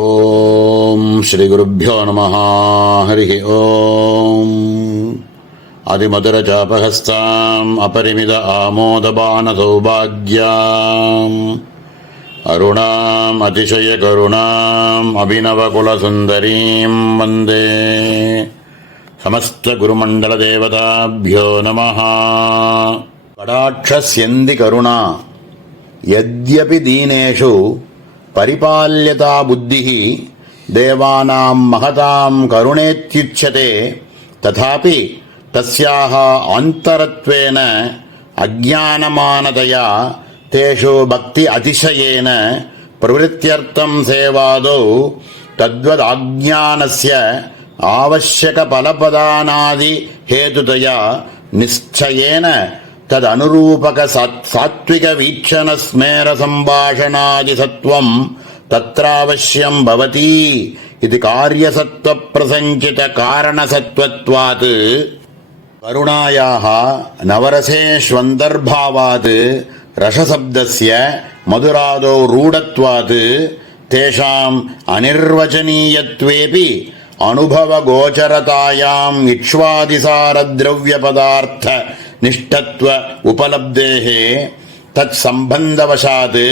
ஓம் ஸ்ரீ குருப்யோ நமஹ. ஹரி ஓம். அதிமதுரசாபஹஸ்தாம் அபரிமித ஆமோதபான சௌபாக்யாம் அருணாம் அதிசய கருணாம் அபிநவகுலசுந்தரீம் வந்தே சமஸ்த குருமண்டல தேவதாபியோ நமஹ. கடாட்சஸ்யந்தி கருணா யத்யபி தீனேஷு பரிபால்யதா புத்திஹி தேவானாம் மகதாம் கருணேத்யுச்யதே ததாபி தஸ்யாஹ ஆந்தரத்வேன அஜ்ஞானமானதயா தேஷு பக்தி அதிசயேன பிரவருத்தியர்த்தம் சேவாதோ தத்வத் ஆஜ்ஞானஸ்ய ஆவஷ்யக பலபதானாதி ஹேதுதயா நிச்சயேன தத் அனுரூபக சாத்விக வீட்சண ஸ்மேர சம்பாஷணாதி சத்வம் தத்ராவசியம் பவதி இது காரியசத்வ பிரசஞ்சித காரணசத்வத்வாத் கருணாயாஹ நவரசேஷ்வந்தர்பாவாத் ரசசப்தஸ்ய மதுராதோ ரூடத்வாத் தேஷாம் அனிர்வச்சனீயத்வேபி அனுபவகோச்சரதாயாம் இக்ஷ்வாதிசாரத்ரவ்யபதார்த்த நிஷ்டத்வ உபலப்தேஹே தத் சம்பந்தவசாத்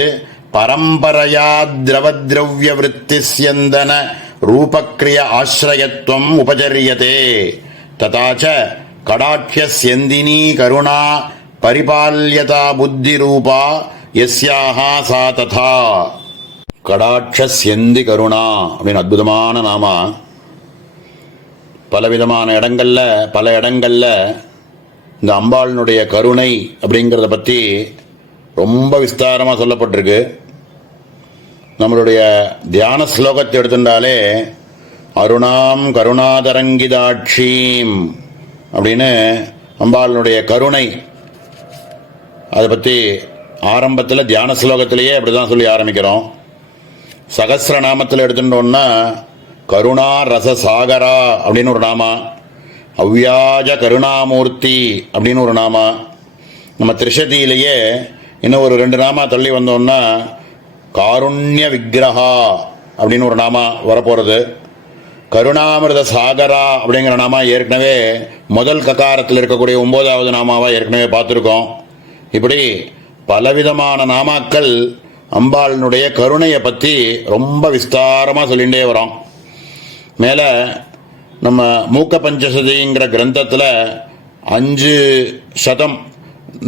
பரம்பரையா திரவத்ரவ்யவృత్తిஸ்யந்தன ரூபக்ரிய ஆஸ்ரயத்வம் உபச்சரியதே. ததாச கடாட்சஸ்யந்தினி கருணா பரிபால்யதா புத்திரூபா யஸ்யாஹ சா ததா. கடாட்சஸ்யந்தி கருணா அப்படின்னு அற்புதமான நாமா. பலவிதமான பல இடங்கள்ல இந்த அம்பாளினுடைய கருணை அப்படிங்கிறத பற்றி ரொம்ப விஸ்தாரமாக சொல்லப்பட்டிருக்கு. நம்மளுடைய தியான ஸ்லோகத்தை எடுத்துட்டாலே அருணாம் கருணாதரங்கிதாட்சீம் அப்படின்னு அம்பாளினுடைய கருணை அதை பற்றி ஆரம்பத்தில் தியான ஸ்லோகத்திலேயே அப்படி தான் சொல்லி ஆரம்பிக்கிறோம். சகஸ்ரநாமத்தில் எடுத்துட்டோம்னா கருணா ரசசாகரா அப்படின்னு ஒரு நாமா, அவ்வியாஜ கருணாமூர்த்தி அப்படின்னு ஒரு நாமா. நம்ம திரிஷதியிலேயே இன்னும் ஒரு 2 நாமா தள்ளி வந்தோம்னா காருண்ய விக்கிரகா அப்படின்னு ஒரு நாமா வரப்போகிறது. கருணாமிர்த சாகரா அப்படிங்கிற நாமா ஏற்கனவே முதல் ககாரத்தில் இருக்கக்கூடிய 9வது நாமாவாக ஏற்கனவே பார்த்துருக்கோம். இப்படி பலவிதமான நாமாக்கள் அம்பாளினுடைய கருணையை பற்றி ரொம்ப விஸ்தாரமாக சொல்லிகிட்டே வரோம். மேலே நம்ம மூக்க பஞ்சசதிங்கிற கிரந்தத்தில் 5 சதம்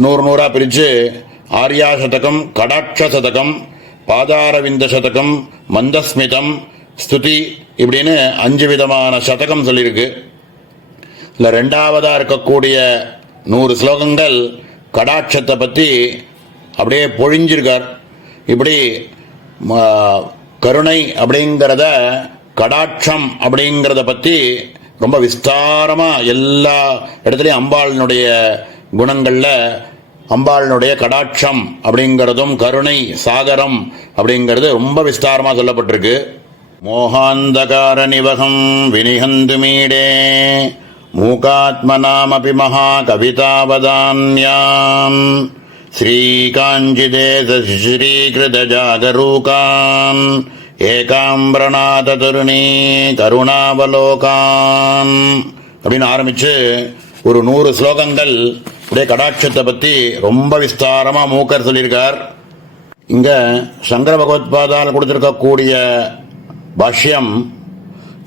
100 பிரித்து ஆர்யா சதகம், கடாட்ச சதகம், பாதாரவிந்த சதகம், மந்தஸ்மிதம், ஸ்துதி இப்படின்னு 5 விதமான சதகம் சொல்லியிருக்கு. இல்லை 2வதாக இருக்கக்கூடிய 100 ஸ்லோகங்கள் கடாட்சத்தை பற்றி அப்படியே பொழிஞ்சிருக்கார். இப்படி கருணை அப்படிங்கிறத கடாட்சம் அப்படிங்கிறத பற்றி ரொம்ப விஸ்தாரமாக எல்லா இடத்துலையும் அம்பாளினுடைய குணங்களில் அம்பாளினுடைய கடாட்சம் அப்படிங்கிறதும் கருணை சாகரம் அப்படிங்கிறது ரொம்ப விஸ்தாரமாக சொல்லப்பட்டிருக்கு. மோகாந்தகார நிவகம் வினிகந்து மீடே மூகாத்மனாமபி மகா கவிதாவதான்யாம் ஸ்ரீகாஞ்சிதேச ஸ்ரீகிருத ஜாகரூகான் ஏகாம்பிரணாத தருணி கருணாவலோகான் அப்படின்னு ஆரம்பித்து ஒரு 100 ஸ்லோகங்கள் அப்படியே கடாட்சத்தை பற்றி ரொம்ப விஸ்தாரமாக மூக்கர் சொல்லியிருக்கார். இங்கே சங்கர பகவத்பாதால் கொடுத்துருக்கக்கூடிய பாஷ்யம்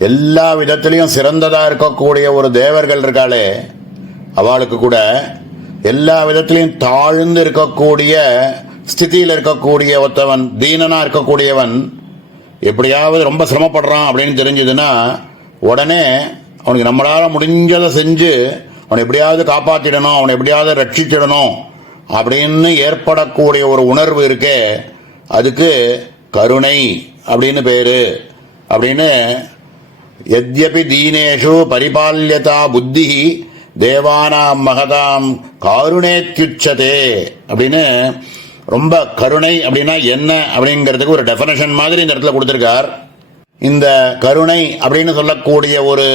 எல்லா விதத்திலையும் சிறந்ததாக இருக்கக்கூடிய ஒரு தேவர்கள் இருக்காளே அவளுக்கு கூட எல்லா விதத்திலையும் தாழ்ந்து இருக்கக்கூடிய ஸ்திதியில் இருக்கக்கூடிய ஒருத்தவன், தீனனாக இருக்கக்கூடியவன் எப்படியாவது ரொம்ப சிரமப்படுறான் அப்படின்னு தெரிஞ்சதுன்னா உடனே அவனுக்கு நம்மளால் முடிஞ்சதை செஞ்சு அவனை எப்படியாவது காப்பாற்றிடணும், அவனை எப்படியாவது ரட்சிச்சிடணும் அப்படின்னு ஏற்படக்கூடிய ஒரு உணர்வு இருக்கே அதுக்கு கருணை அப்படின்னு பேரு. அப்படின்னு யத்யபி தீனேஷு பரிபால்யதா புத்தி தேவானாம் மகதாம் காருணேத்யுச்சதே அப்படின்னு ரொம்ப கருணை அப்படின்னா என்ன அப்படிங்கிறதுக்கு ஒரு டெஃபனேஷன் மாதிரி இந்த இடத்துல கொடுத்துருக்கார். இந்த கருணை அப்படின்னு சொல்லக்கூடிய ஒரு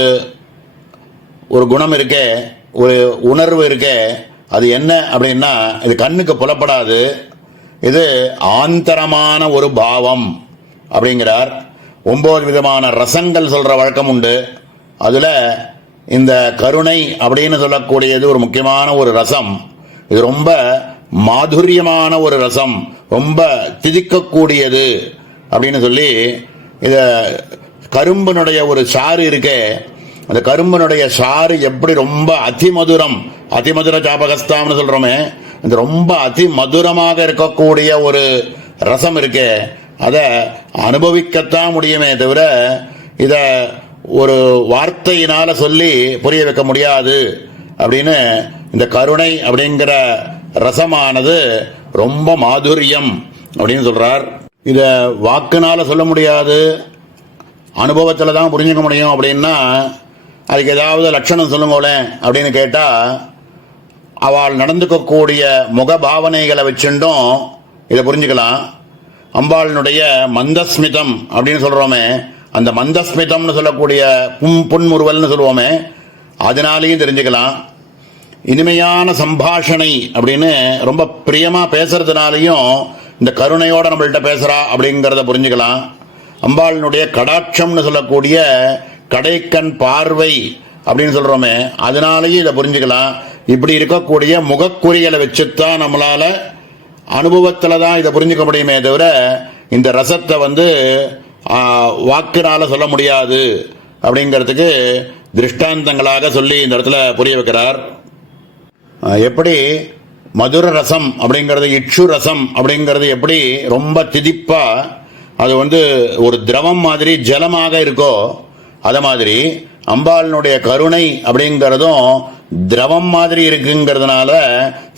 குணம் இருக்கே, ஒரு உணர்வு இருக்கே, அது என்ன அப்படின்னா இது கண்ணுக்கு புலப்படாது. இது ஆந்தரமான ஒரு பாவம் அப்படிங்கிறார். 9 விதமான ரசங்கள் சொல்ற வழக்கம் உண்டு. அதுல இந்த கருணை அப்படின்னு சொல்லக்கூடியது ஒரு முக்கியமான ஒரு ரசம். இது ரொம்ப மாதுரியமான ஒரு ரசம், ரொம்ப திதிக்கக்கூடியது அப்படின்னு சொல்லி இத கரும்பனுடைய ஒரு சாறு இருக்கே, அந்த கரும்பனுடைய சாறு எப்படி ரொம்ப அதிமதுரம், அதிமதுர ஜாபகஸ்தாம்னு சொல்றோமே, இந்த ரொம்ப அதிமதுரமாக இருக்கக்கூடிய ஒரு ரசம் இருக்கே, அதை அனுபவிக்கத்தான் முடியுமே தவிர இத ஒரு வார்த்தையினால சொல்லி புரிய வைக்க முடியாது அப்படின்னு இந்த கருணை அப்படிங்கிற ரசமானது ரொம்ப மாதுரியம் அப்படின்னு சொல்றார். இத வாக்குனால சொல்ல முடியாது, அனுபவத்தில் தான் புரிஞ்சுக்க முடியும். அப்படின்னா அதுக்கு ஏதாவது லட்சணம் சொல்லுங்களேன் அப்படின்னு கேட்டா, அவள் நடந்துக்கக்கூடிய முகபாவனைகளை வச்சுட்டும் இதை புரிஞ்சுக்கலாம். அம்பாளினுடைய மந்தஸ்மிதம் அப்படின்னு சொல்றோமே, அந்த மந்தஸ்மிதம்னு சொல்லக்கூடிய புன்முறுவல்னு சொல்லுவோமே, அதனாலையும் தெரிஞ்சுக்கலாம். இனிமையான சம்பாஷணை அப்படின்னு ரொம்ப பிரியமா பேசுறதுனாலையும் இந்த கருணையோட நம்மள்கிட்ட பேசுறா அப்படிங்கிறத புரிஞ்சுக்கலாம். அம்பாளினுடைய கடாட்சம்னு சொல்லக்கூடிய கடைக்கண் பார்வை அப்படின்னு சொல்றோமே, அதனாலையும் இதை புரிஞ்சுக்கலாம். இப்படி இருக்கக்கூடிய முகக்குறிகளை வச்சுத்தான் நம்மளால அனுபவத்துல தான் இதை புரிஞ்சுக்க முடியுமே தவிர இந்த ரசத்தை வாக்குனால சொல்ல முடியாது அப்படிங்கிறதுக்கு திருஷ்டாந்தங்களாக சொல்லி இந்த இடத்துல புரிய வைக்கிறார். எப்படி மதுர ரசம் அப்படிங்கிறது, இட்சு ரசம் அப்படிங்கிறது எப்படி ரொம்ப திதிப்பா அது ஒரு திரவம் மாதிரி ஜலமாக இருக்கோ, அத மாதிரி அம்பாளினுடைய கருணை அப்படிங்கிறதும் திரவம் மாதிரி இருக்குங்கிறதுனால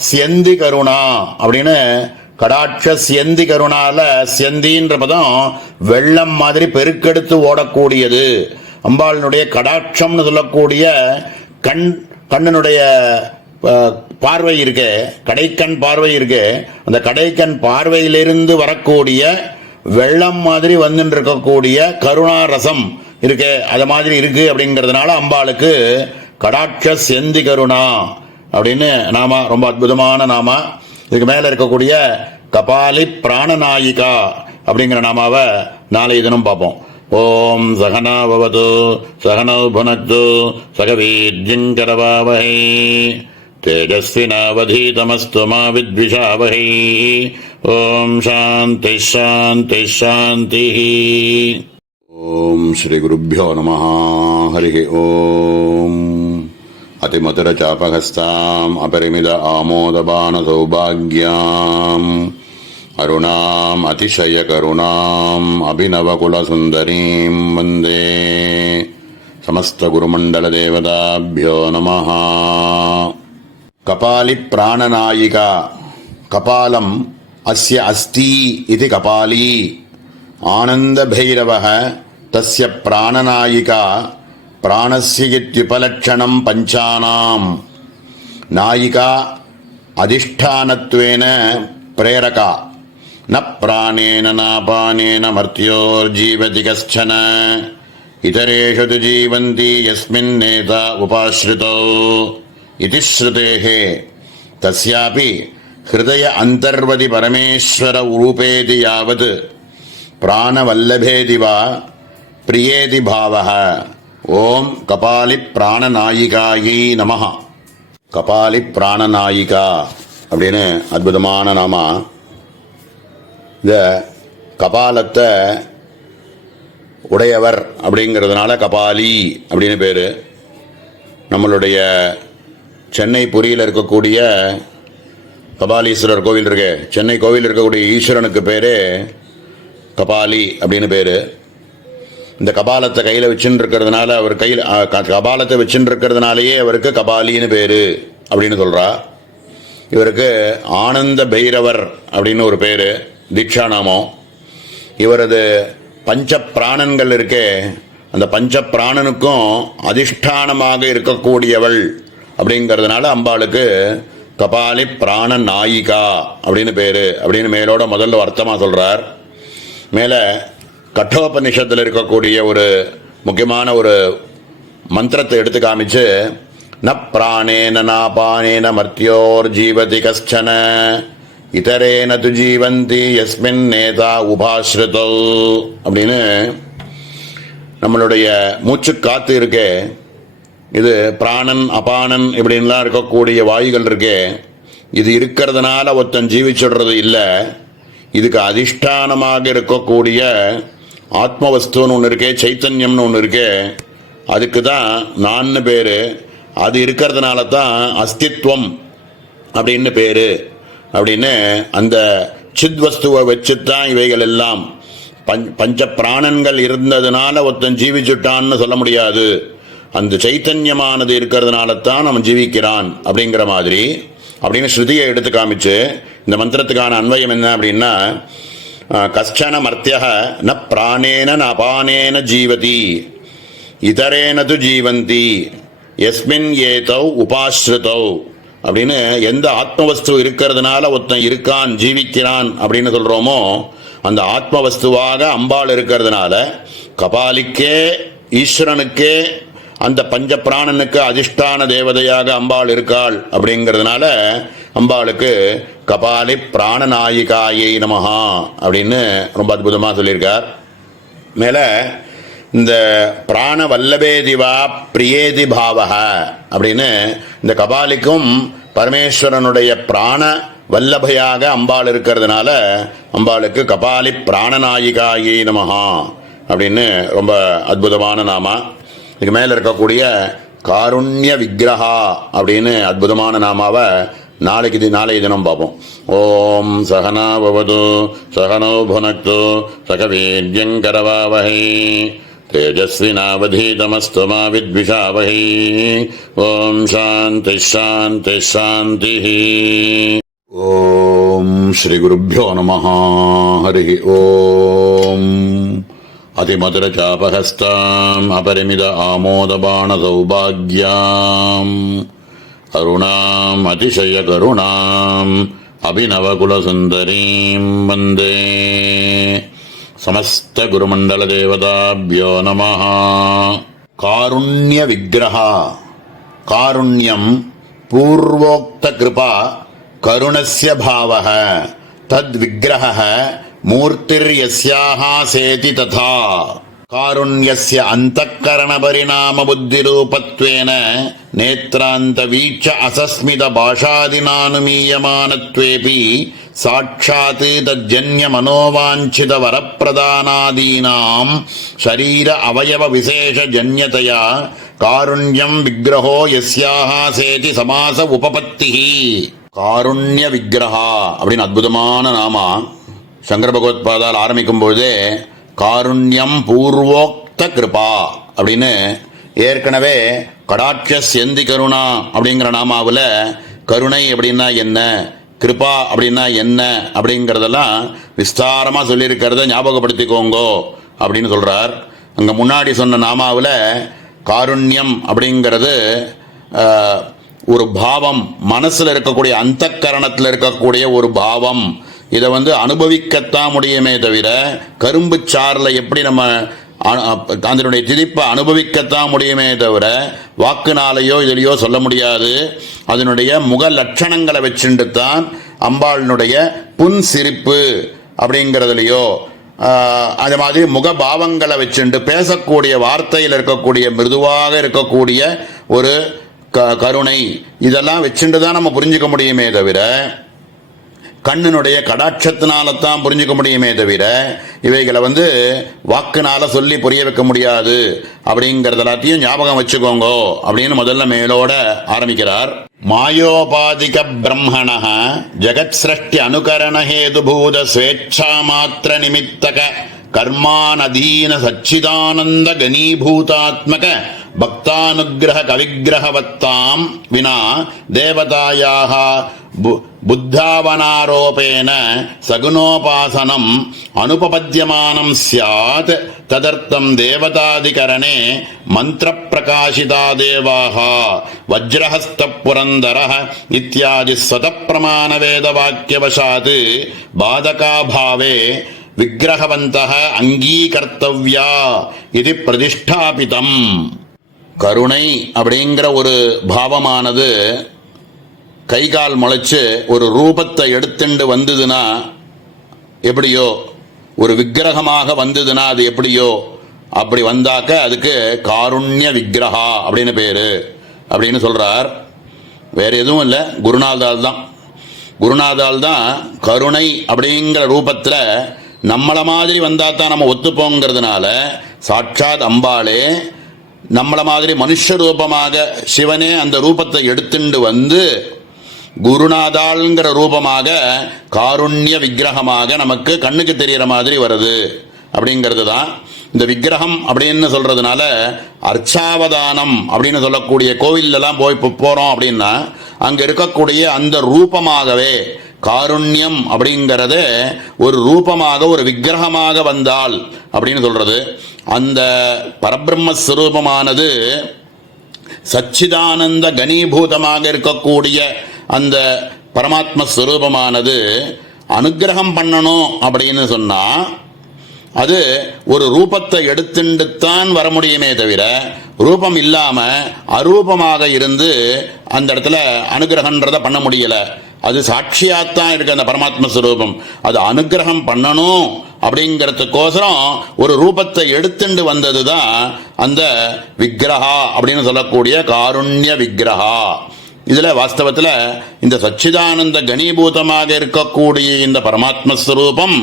சியந்தி கருணா அப்படின்னு கடாட்ச சியந்தி கருணால, சியந்தின்ற பதம் வெள்ளம் மாதிரி பெருக்கெடுத்து ஓடக்கூடியது. அம்பாளினுடைய கடாட்சம்னு சொல்லக்கூடிய கண்ணனுடைய பார்வை இருக்கு, கடைக்கண் பார்வை இருக்கு, அந்த கடைக்கண் பார்வையிலிருந்து வரக்கூடிய வெள்ளம் மாதிரி வந்துட்டு இருக்கக்கூடிய கருணா ரசம் இருக்கு, அது மாதிரி இருக்கு. அப்படிங்கிறதுனால அம்பாளுக்கு கடாட்ச செந்தி கருணா அப்படின்னு நாம, ரொம்ப அற்புதமான நாம. இதுக்கு மேல இருக்கக்கூடிய கபாலி பிராணநாயிகா அப்படிங்கிற நாமாவை நாளை தினம் பார்ப்போம். ஓம் சகனா பவது சகனௌ புனக்து சகவீர்யங்கரவாவஹை தேஜஸ்வினாவதீதமஸ்து மா வித்விஷாவஹை. ஓம் சாந்தி சாந்தி சாந்தி. ஓம் ஸ்ரீ குருभ्यो நமः. ஹரி ஓம். அதிமதுர சாபகஸ்தாம் அபரிமித ஆமோதபான சௌபாக்யாம் அருணாம் அதிசய கருணாம் அபிநவகுல சுந்தரீம் வந்தே. சமஸ்த குருமண்டல தேவதாभ्यो நமः. கபாலி பிராணநாயிகா. கபாலம் அஸ்ய அஸ்தி இது கபாலி. ஆனந்த பைரவः தஸ்ய பிராணநாயிகா. பிராணஸ்ய இத்யுபலட்சணம் பஞ்சானாம். நாயிகா அதிஷ்டானத்வேன பிரேரகா. ந பிராணேன நாபானேன மர்த்யோர்ஜீவதி கஷ்சன. இதரேஷு து ஜீவந்தி யஸ்மின் நேதா உபாஸ்ரிதோ இதி ஸ்ருதேஹ. தஸ்யாபி ஹிருதய அந்தர்வதி பரமேஸ்வர ரூபேதி யாவத் பிராணவல்லபேதி வா பிரியேதி பாவः. ஓம் கபாலி பிராணநாயிகாயை நமஹ. கபாலி பிராணநாயிகா அப்படின்னு அற்புதமான நாமா. இந்த கபாலத்தை உடையவர் அப்படிங்கிறதுனால கபாலி அப்படின்னு பேரு. நம்மளுடைய சென்னை புரியில் இருக்கக்கூடிய கபாலீஸ்வரர் கோவில் இருக்கு, சென்னை கோவில் இருக்கக்கூடிய ஈஸ்வரனுக்கு பேரு கபாலி அப்படின்னு பேரு. இந்த கபாலத்தை கையில் வச்சுன்னு இருக்கிறதுனால, அவர் கையில் கபாலத்தை வச்சுன்னு இருக்கிறதுனாலேயே அவருக்கு கபாலின்னு பேரு அப்படின்னு சொல்றா. இவருக்கு ஆனந்த பைரவர் அப்படின்னு ஒரு பேரு, தீட்சா நாமம். இவரது பஞ்ச பிராணன்கள் இருக்கே, அந்த பஞ்ச பிராணனுக்கும் அதிஷ்டானமாக இருக்கக்கூடியவள் அப்படிங்கிறதுனால அம்பாளுக்கு கபாலி பிராண நாயிகா அப்படின்னு பேரு அப்படின்னு மேலோட முதல்ல அர்த்தமா சொல்றார். மேல கட்டோபனிஷத்தில் இருக்கக்கூடிய ஒரு முக்கியமான ஒரு மந்திரத்தை எடுத்து காமிச்சு, ந பிராணேன நாபானேன மர்த்யோர் ஜீவதி கஷ்சன இதரேன து ஜீவந்தி யஸ்மின் நேதா உபாஸ்ரிதோ அப்படின்னு நம்மளுடைய மூச்சு காத்து இருக்கே, இது பிராணன் அபானன் இப்படின்லாம் இருக்கக்கூடிய வாயுகள் இருக்கே, இது இருக்கிறதுனால ஒருத்தன் ஜீவிச்சுடுறது இல்லை. இதுக்கு அதிஷ்டானமாக இருக்கக்கூடிய ஆத்மவஸ்துன்னு ஒன்று இருக்கே, சைத்தன்யம்னு ஒன்று இருக்கே, அதுக்கு தான் நான் பேர். அது இருக்கிறதுனால தான் அஸ்தித்வம் அப்படின்னு பேர். அப்படின்னு அந்த சித்வஸ்துவை வச்சுத்தான் இவைகள் எல்லாம். பஞ்ச பிராணன்கள் இருந்ததுனால ஒருத்தன் ஜீவிச்சுட்டான்னு சொல்ல முடியாது. அந்த சைத்தன்யமானது இருக்கிறதுனால தான் அவன் ஜீவிக்கிறான் அப்படிங்கிற மாதிரி அப்படின்னு ஸ்ருதியை எடுத்து காமிச்சு இந்த மந்திரத்துக்கான அன்வயம் என்ன அப்படின்னா, கஷ்டன மர்த்தியக ந பிராணேன ந அபானேன ஜீவதி இதரேன து ஜீவந்தி எஸ்மின் ஏதௌ உபாஸ்ருதௌ அப்படின்னு எந்த ஆத்மவஸ்து இருக்கிறதுனால ஒருத்தன் இருக்கான் ஜீவிக்கிறான் அப்படின்னு சொல்றோமோ, அந்த ஆத்மவஸ்துவாக அம்பாள் இருக்கிறதுனால கபாலிக்கே ஈஸ்வரனுக்கே அந்த பஞ்ச பிராணனுக்கு அதிஷ்டான தேவதையாக அம்பாள் இருக்காள். அப்படிங்கிறதுனால அம்பாளுக்கு கபாலி பிராணநாயிகாயை நமஹா அப்படின்னு ரொம்ப அற்புதமாக சொல்லியிருக்கார். மேல இந்த பிராண வல்லபேதிவா பிரியேதி பாவக அப்படின்னு இந்த கபாலிக்கும் பரமேஸ்வரனுடைய பிராண வல்லபையாக அம்பாள் இருக்கிறதுனால அம்பாளுக்கு கபாலி பிராணநாயிகாயை நமஹா அப்படின்னு ரொம்ப அற்புதமான நாமா. இதுக்கு மேல இருக்கக்கூடிய காருண்ய விக்கிரகா அப்படின்னு அற்புதமான நாமாவை நாளைய தினம் பார்ப்போம். ஓம் சகனா பவது சகனோ புனக்து சகவீர்யங்கரவாவஹை தேஜஸ்வினாவதீதமஸ்து மா வித்விஷாவஹை. ஓம் சாந்தி சாந்தி சாந்தி. ஓம் ஸ்ரீ குருப்யோ நமஹ. ஹரி ஓம். அதிமதுரசாபஹஸ்தாம் அபரிமித ஆமோதபாண சௌபாக்யாம் அருணாம் அதிசய கருணாம் அபிநவகுலசுந்தரீம் வந்தே. சமஸ்த குருமண்டல தேவதாப்யோ நமஹ. காருண்ய விக்கிரகா. காருண்யம் பூர்வோக்த கிருபா கருணஸ்ய பாவஹ தத் விக்கிரஹ மூர்த்திர் யஸ்யாஹ சேதி ததா. காருண்யஸ்ய அந்தக்கரண பரிணாம புத்திரூபத்வேன நேத்ராந்த வீட்ச அசஸ்மித பாஷாதினானுமீயமானத்வேபி சாட்சாத் தஜ்ஜன்ய மனோவாஞ்சித வரப்பிரதானாதீனாம் ஷரீர அவயவ விசேஷ ஜன்யதயா காருண்யம் விக்கிரகோ யஸ்யாஹ சேதி சமாச உபபத்திஹி. காருண்ய விக்கிரகா அப்படின்னு அற்புதமான நாமா. சங்கர பகவத்பாதால் ஆரம்பிக்கும் பொழுதே காருண்யம் பூர்வோக்த கிருபா அப்படின்னு ஏற்கனவே கடாட்சஸ்யந்தி கருணா அப்படிங்கிற நாமாவில் கருணை அப்படின்னா என்ன, கிருபா அப்படின்னா என்ன அப்படிங்கிறதெல்லாம் விஸ்தாரமாக சொல்லியிருக்கிறத ஞாபகப்படுத்திக்கோங்கோ அப்படின்னு சொல்கிறார். அங்கே முன்னாடி சொன்ன நாமாவில் காருண்யம் அப்படிங்கிறது ஒரு பாவம், மனசில் இருக்கக்கூடிய அந்த கரணத்தில் இருக்கக்கூடிய ஒரு பாவம். இதை அனுபவிக்கத்தான் முடியுமே தவிர கரும்பு சாறில் எப்படி நம்ம அதனுடைய திதிப்பை அனுபவிக்கத்தான் முடியுமே தவிர வாக்குனாலேயோ இதிலையோ சொல்ல முடியாது. அதனுடைய முக லட்சணங்களை வச்சுட்டு தான் அம்பாளினுடைய புன் சிரிப்பு அப்படிங்கிறதுலையோ அது மாதிரி முகபாவங்களை வச்சுட்டு பேசக்கூடிய வார்த்தையில் இருக்கக்கூடிய மிருதுவாக இருக்கக்கூடிய ஒரு கருணை இதெல்லாம் வச்சுட்டு தான் நம்ம புரிஞ்சுக்க முடியுமே தவிர கண்ணினுடைய கடாட்சத்தினால்தான் புரிஞ்சுக்க முடியுமே தவிர இவைகளை வாக்குனால சொல்லி புரிய வைக்க முடியாது. அப்படிங்கிறதெல்லாத்தையும் ஞாபகம் வச்சுக்கோங்க அப்படின்னு முதல்ல மேலோட ஆரம்பிக்கிறார். மாயோபாதிக பிரம்மண ஜெகத் சிருஷ்டி அனுகரண ஹேதுபூத ஸ்வேச்சா மாத்திர நிமித்தக கர்மானதீன சச்சிதானந்த கணீபூதாத்மக பக்தானுகிரக கவிக்கிரகவத்தாம் வினா தேவதாயாக புத்தாவனாரோபேன சகுனோபாசனம் அனுபபத்யமானம் ஸ்யாத் ததர்த்தம் தேவதாதிகரணே மந்திர பிரகாசிதா தேவாः வஜ்ரஹஸ்த புரந்தரः இத்யாதி ஸ்வத பிரமாண வேதவாக்கியவசாத் பாதகாபாவே விக்கிரகவந்தः அங்கீகர்த்தவ்யா இது பிரதிஷ்டாபிதம். கருணை அப்படிங்கிற ஒரு பாவமானது கைகால் முளைச்சு ஒரு ரூபத்தை எடுத்துண்டு வந்ததுன்னா எப்படியோ, ஒரு விக்கிரகமாக வந்ததுன்னா அது எப்படியோ, அப்படி வந்தாக்க அதுக்கு காருண்ய விக்கிரகா அப்படின்னு பேரு அப்படின்னு சொல்றார். வேற எதுவும் இல்லை, குருநாதால் தான் கருணை அப்படிங்கிற ரூபத்தில் நம்மளை மாதிரி வந்தா தான் நம்ம ஒத்துப்போங்கிறதுனால சாட்சாத் அம்பாளே நம்மளை மாதிரி மனுஷ ரூபமாக சிவனே அந்த ரூபத்தை எடுத்துண்டு வந்து குருநாதாள்ங்கிற ரூபமாக காருண்ய விக்கிரகமாக நமக்கு கண்ணுக்கு தெரிகிற மாதிரி வருது அப்படிங்கிறது தான். இந்த விக்கிரகம் அப்படின்னு சொல்றதுனால அர்ச்சாவதானம் அப்படின்னு சொல்லக்கூடிய கோவிலெல்லாம் போறோம் அப்படின்னா அங்க இருக்கக்கூடிய அந்த ரூபமாகவே காருண்யம் அப்படிங்கிறது ஒரு ரூபமாக ஒரு விக்கிரகமாக வந்தால் அப்படின்னு சொல்றது. அந்த பரபிரம்மஸ்வரூபமானது சச்சிதானந்த கனீபூதமாக இருக்கக்கூடிய அந்த பரமாத்மஸ்வரூபமானது அனுக்கிரகம் பண்ணணும் அப்படின்னு சொன்னா அது ஒரு ரூபத்தை எடுத்துட்டுத்தான் வர முடியுமே தவிர ரூபம் இல்லாம அரூபமாக இருந்து அந்த இடத்துல அனுகிரகன்றத பண்ண முடியல. அது சாட்சியாத்தான் இருக்கு அந்த பரமாத்ம ஸ்வரூபம். அது அனுகிரகம் பண்ணணும் அப்படிங்கிறதுக்கோசரம் ஒரு ரூபத்தை எடுத்துட்டு வந்ததுதான் அந்த விக்கிரகா அப்படின்னு சொல்லக்கூடிய காருண்ய விக்கிரகா. இதுல வாஸ்தவத்துல இந்த சச்சிதானந்த கணீபூதமாக இருக்கக்கூடிய இந்த பரமாத்மஸ்வரூபம்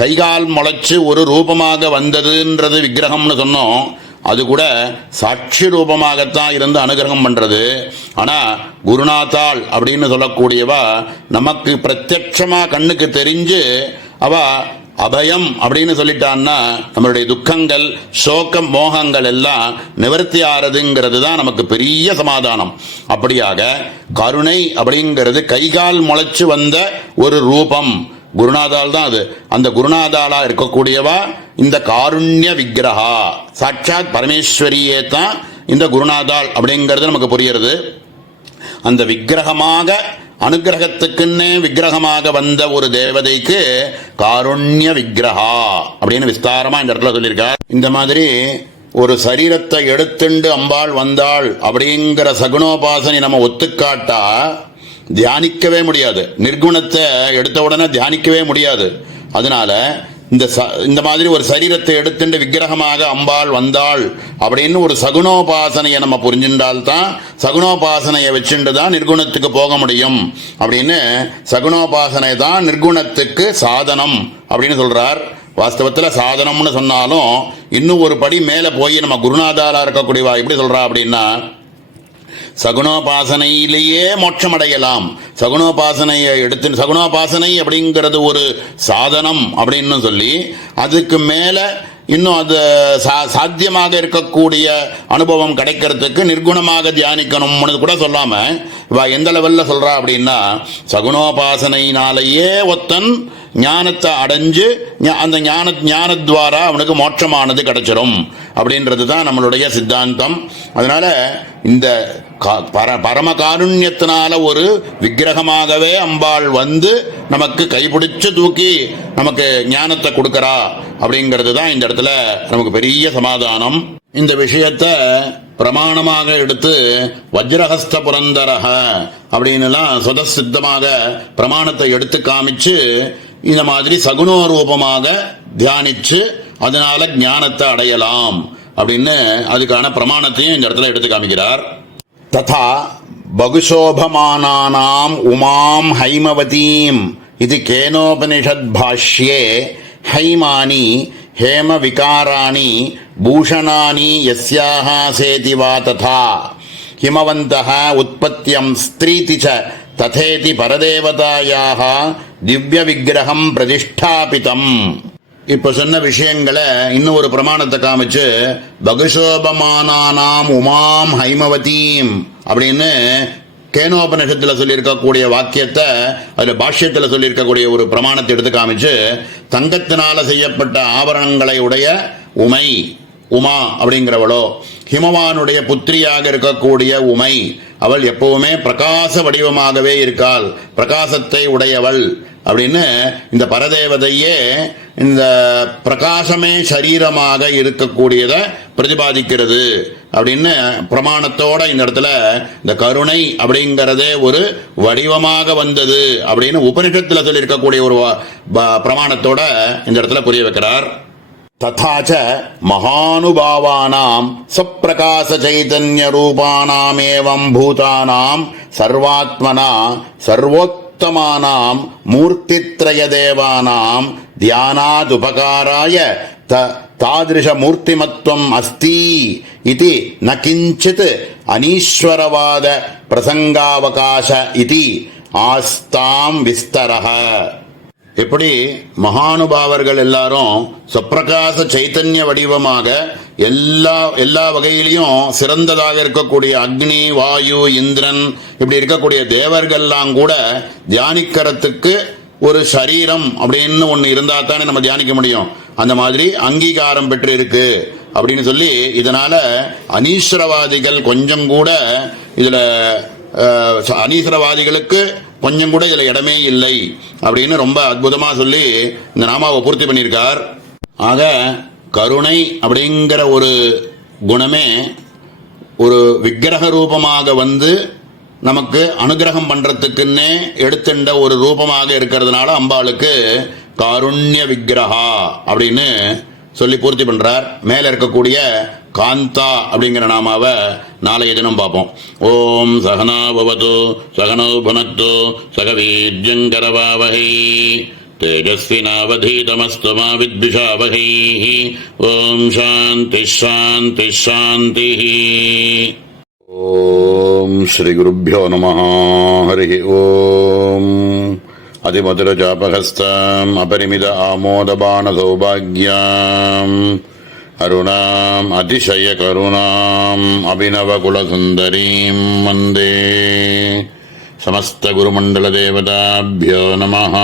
கைகால் முளைச்சு ஒரு ரூபமாக வந்ததுன்றது விக்கிரகம்னு சொன்னோம். அது கூட சாட்சி ரூபமாகத்தான் இருந்து அனுகிரகம் பண்றது. ஆனா குருநாதாள் அப்படின்னு சொல்லக்கூடியவா நமக்கு பிரத்யட்சமா கண்ணுக்கு தெரிஞ்சு அவ அபயம் அப்படின்னு சொல்லிட்டான்னா நம்மளுடைய துக்கங்கள் சோகம் மோகங்கள் எல்லாம் நிவர்த்தி ஆறதுங்கிறது தான் நமக்கு பெரிய சமாதானம். அப்படியாக கருணை அப்படிங்கிறது கைகால் முளைச்சு வந்த ஒரு ரூபம் குருநாதால் தான். அது அந்த குருநாதாளா இருக்கக்கூடியவா இந்த காருண்ய விக்கிரகா சாட்சாத் பரமேஸ்வரியே தான் இந்த குருநாதாள் அப்படிங்கிறது நமக்கு புரியுறது. அந்த விக்கிரகமாக அனுகிரகத்துக்குன்னே விக்கிரகமாக வந்த ஒரு தேவதைக்கு காருண்ய விக்கிரகா அப்படின்னு விஸ்தாரமா இந்த இடத்துல சொல்லியிருக்கார். இந்த மாதிரி ஒரு சரீரத்தை எடுத்துண்டு அம்பாள் வந்தாள் அப்படிங்கிற சகுனோபாசனை நம்ம ஒத்துக்காட்டா தியானிக்கவே முடியாது. நிர்குணத்தை எடுத்த உடனே தியானிக்கவே முடியாது. அதனால இந்த மாதிரி ஒரு சரீரத்தை எடுத்துட்டு விக்கிரகமாக அம்பாள் வந்தாள் அப்படின்னு ஒரு சகுனோபாசனையை நம்ம புரிஞ்சுட்டால்தான் சகுனோபாசனையை வச்சுட்டு தான் நிர்குணத்துக்கு போக முடியும் அப்படின்னு சகுனோபாசனை தான் நிர்குணத்துக்கு சாதனம் அப்படின்னு சொல்றார். வாஸ்தவத்துல சாதனம்னு சொன்னாலும் இன்னும் ஒரு படி மேல போய் நம்ம குருநாதாரா இருக்கக்கூடியவா எப்படி சொல்றா அப்படின்னா சகுனோபாசனையிலேயே மோட்சம் அடையலாம். சகுனோபாசனையை எடுத்து சகுனோபாசனை அப்படிங்கிறது ஒரு சாதனம் அப்படின்னு சொல்லி அதுக்கு மேல இன்னும் அது சாத்தியமாக இருக்கக்கூடிய அனுபவம் கிடைக்கிறதுக்கு நிர்குணமாக தியானிக்கணும்னு கூட சொல்லாம இவ எந்த லெவல்ல சொல்றா அப்படின்னா சகுனோபாசனையினாலேயே ஒத்தன் ஞானத்தை அடைஞ்சு அந்த ஞானத்வாரா அவனுக்கு மோட்சமானது கிடைச்சிடும் அப்படின்றது தான் நம்மளுடைய சித்தாந்தம். அதனால இந்த பரம காருண்யத்தினால ஒரு விக்கிரகமாகவே அம்பாள் வந்து நமக்கு கைப்பிடிச்சு தூக்கி நமக்கு ஞானத்தை கொடுக்கறா அப்படிங்கிறது தான் இந்த இடத்துல நமக்கு பெரிய சமாதானம். இந்த விஷயத்தை பிரமாணமாக எடுத்து வஜ்ரஹஸ்த புரந்தரக அப்படின்னுலாம் சுதசித்தமாக பிரமாணத்தை எடுத்து காமிச்சு இந்த மாதிரி சகுனோ ரூபமாக தியானிச்சு அதனால ஞானத்தை அடையலாம் அப்படின்னு அதுக்கான பிரமாணத்தையும் இந்த இடத்துல எடுத்து காமிக்கிறார். ததா பகுசோபமானானாம் உமாம் ஹைமவதீம் இது கேனோபனிஷத் பாஷ்யே ஹைமானி ஹேம விகாராணி பூஷணானி யஸ்யாஹ சேதி வா ததா ஹிமவந்தஹ உற்பத்தியம் ஸ்திரீதி ச ததேதி பரதேவதாயாஹ திவ்ய விக்கிரகம் பிரதிஷ்டாபிதம். இப்ப சொன்ன விஷயங்களை இன்னும் ஒரு பிரமாணத்தை காமிச்சு பகுசோபமானானாம் உமாம் ஹைமவதீம் அப்படின்னு கேனோபனிஷத்துல சொல்லியிருக்கக்கூடிய வாக்கியத்தை அதுல பாஷ்யத்தில் சொல்லியிருக்கக்கூடிய ஒரு பிரமாணத்தை எடுத்து காமிச்சு தங்கத்தினால செய்யப்பட்ட ஆபரணங்களை உடைய உமா அப்படிங்கிறவளோ ஹிமவானுடைய புத்திரியாக இருக்கக்கூடிய உமை அவள் எப்பவுமே பிரகாச வடிவமாகவே இருக்காள், பிரகாசத்தை உடையவள் அப்படின்னு இந்த பரதேவதையே இந்த பிரகாசமே சரீரமாக இருக்கக்கூடியதை பிரதிபாதிக்கிறது அப்படின்னு பிரமாணத்தோட இந்த இடத்துல இந்த கருணை அப்படிங்கிறதே ஒரு வடிவமாக வந்தது அப்படின்னு உபனிஷத்துல சொல்லியிருக்கக்கூடிய ஒரு பிரமாணத்தோட இந்த இடத்துல புரிய வைக்கிறார். ததாச்ச மகானுபாவானாம் சப்பிரகாச சைதன்ய ரூபானாமேவம் பூதானாம் சர்வாத்மனா சர்வோத்தமானாம் மூர்த்தித்ரய தேவானாம் தியானாதுபகாராய தாதிருஷ மூர்த்திமத்வம் அஸ்தி இதி ந கிஞ்சித் அனீஸ்வரவாத பிரசங்காவகாச இதி ஆஸ்தாம் விஸ்தரஹ. எப்படி மகானுபாவர்கள் எல்லாரும் சொப்பிரகாச சைத்தன்ய வடிவமாக எல்லா வகையிலையும் சிறந்ததாக இருக்கக்கூடிய அக்னி, வாயு, இந்திரன் இப்படி இருக்கக்கூடிய தேவர்கள்லாம் கூட தியானிக்கிறதுக்கு ஒரு சரீரம் அப்படின்னு ஒன்று இருந்தா தானே நம்ம தியானிக்க முடியும். அந்த மாதிரி அங்கீகாரம் பெற்று இருக்கு அப்படின்னு சொல்லி இதனால அனீஸ்வரவாதிகள் கொஞ்சம் கூட இதுல அனீஸ்வரவாதிகளுக்கு கொஞ்சம் கூட இதுல இடமே இல்லை அப்படின்னு ரொம்ப அற்புதமா சொல்லி இந்த நாமாவை பூர்த்தி பண்ணியிருக்கார். ஆக கருணை அப்படிங்கிற ஒரு குணமே ஒரு விக்கிரக ரூபமாக வந்து நமக்கு அனுகிரகம் பண்றதுக்குன்னே எடுத்துட்ட ஒரு ரூபமாக இருக்கிறதுனால அம்பாளுக்கு காருண்ய விக்கிரகா அப்படின்னு சொல்லி பூர்த்தி பண்றார். மேல இருக்கக்கூடிய காந்தா அப்படிங்கிற நாமாவை நாளைய தினம் பார்ப்போம். ஓம் சகனா பவது சகனோ புனக்து சகவீர்யங்கரவாவஹை தேஜஸ்வினாவதீதமஸ்து மா வித்விஷாவஹை. ஓம் சாந்தி சாந்தி சாந்தி. ஓம் ஸ்ரீ குருப்யோ நமः. ஹரி ஓம். அதிமதுரஜாபஹஸ்தாம் அபரிமித ஆமோதபான சௌபாக்யாம் அருணாம் அதிசய கருணாம் அபிநவகுலசுந்தரீம் வந்தே. சமஸ்த குருமண்டல தேவதாபியோ நமः.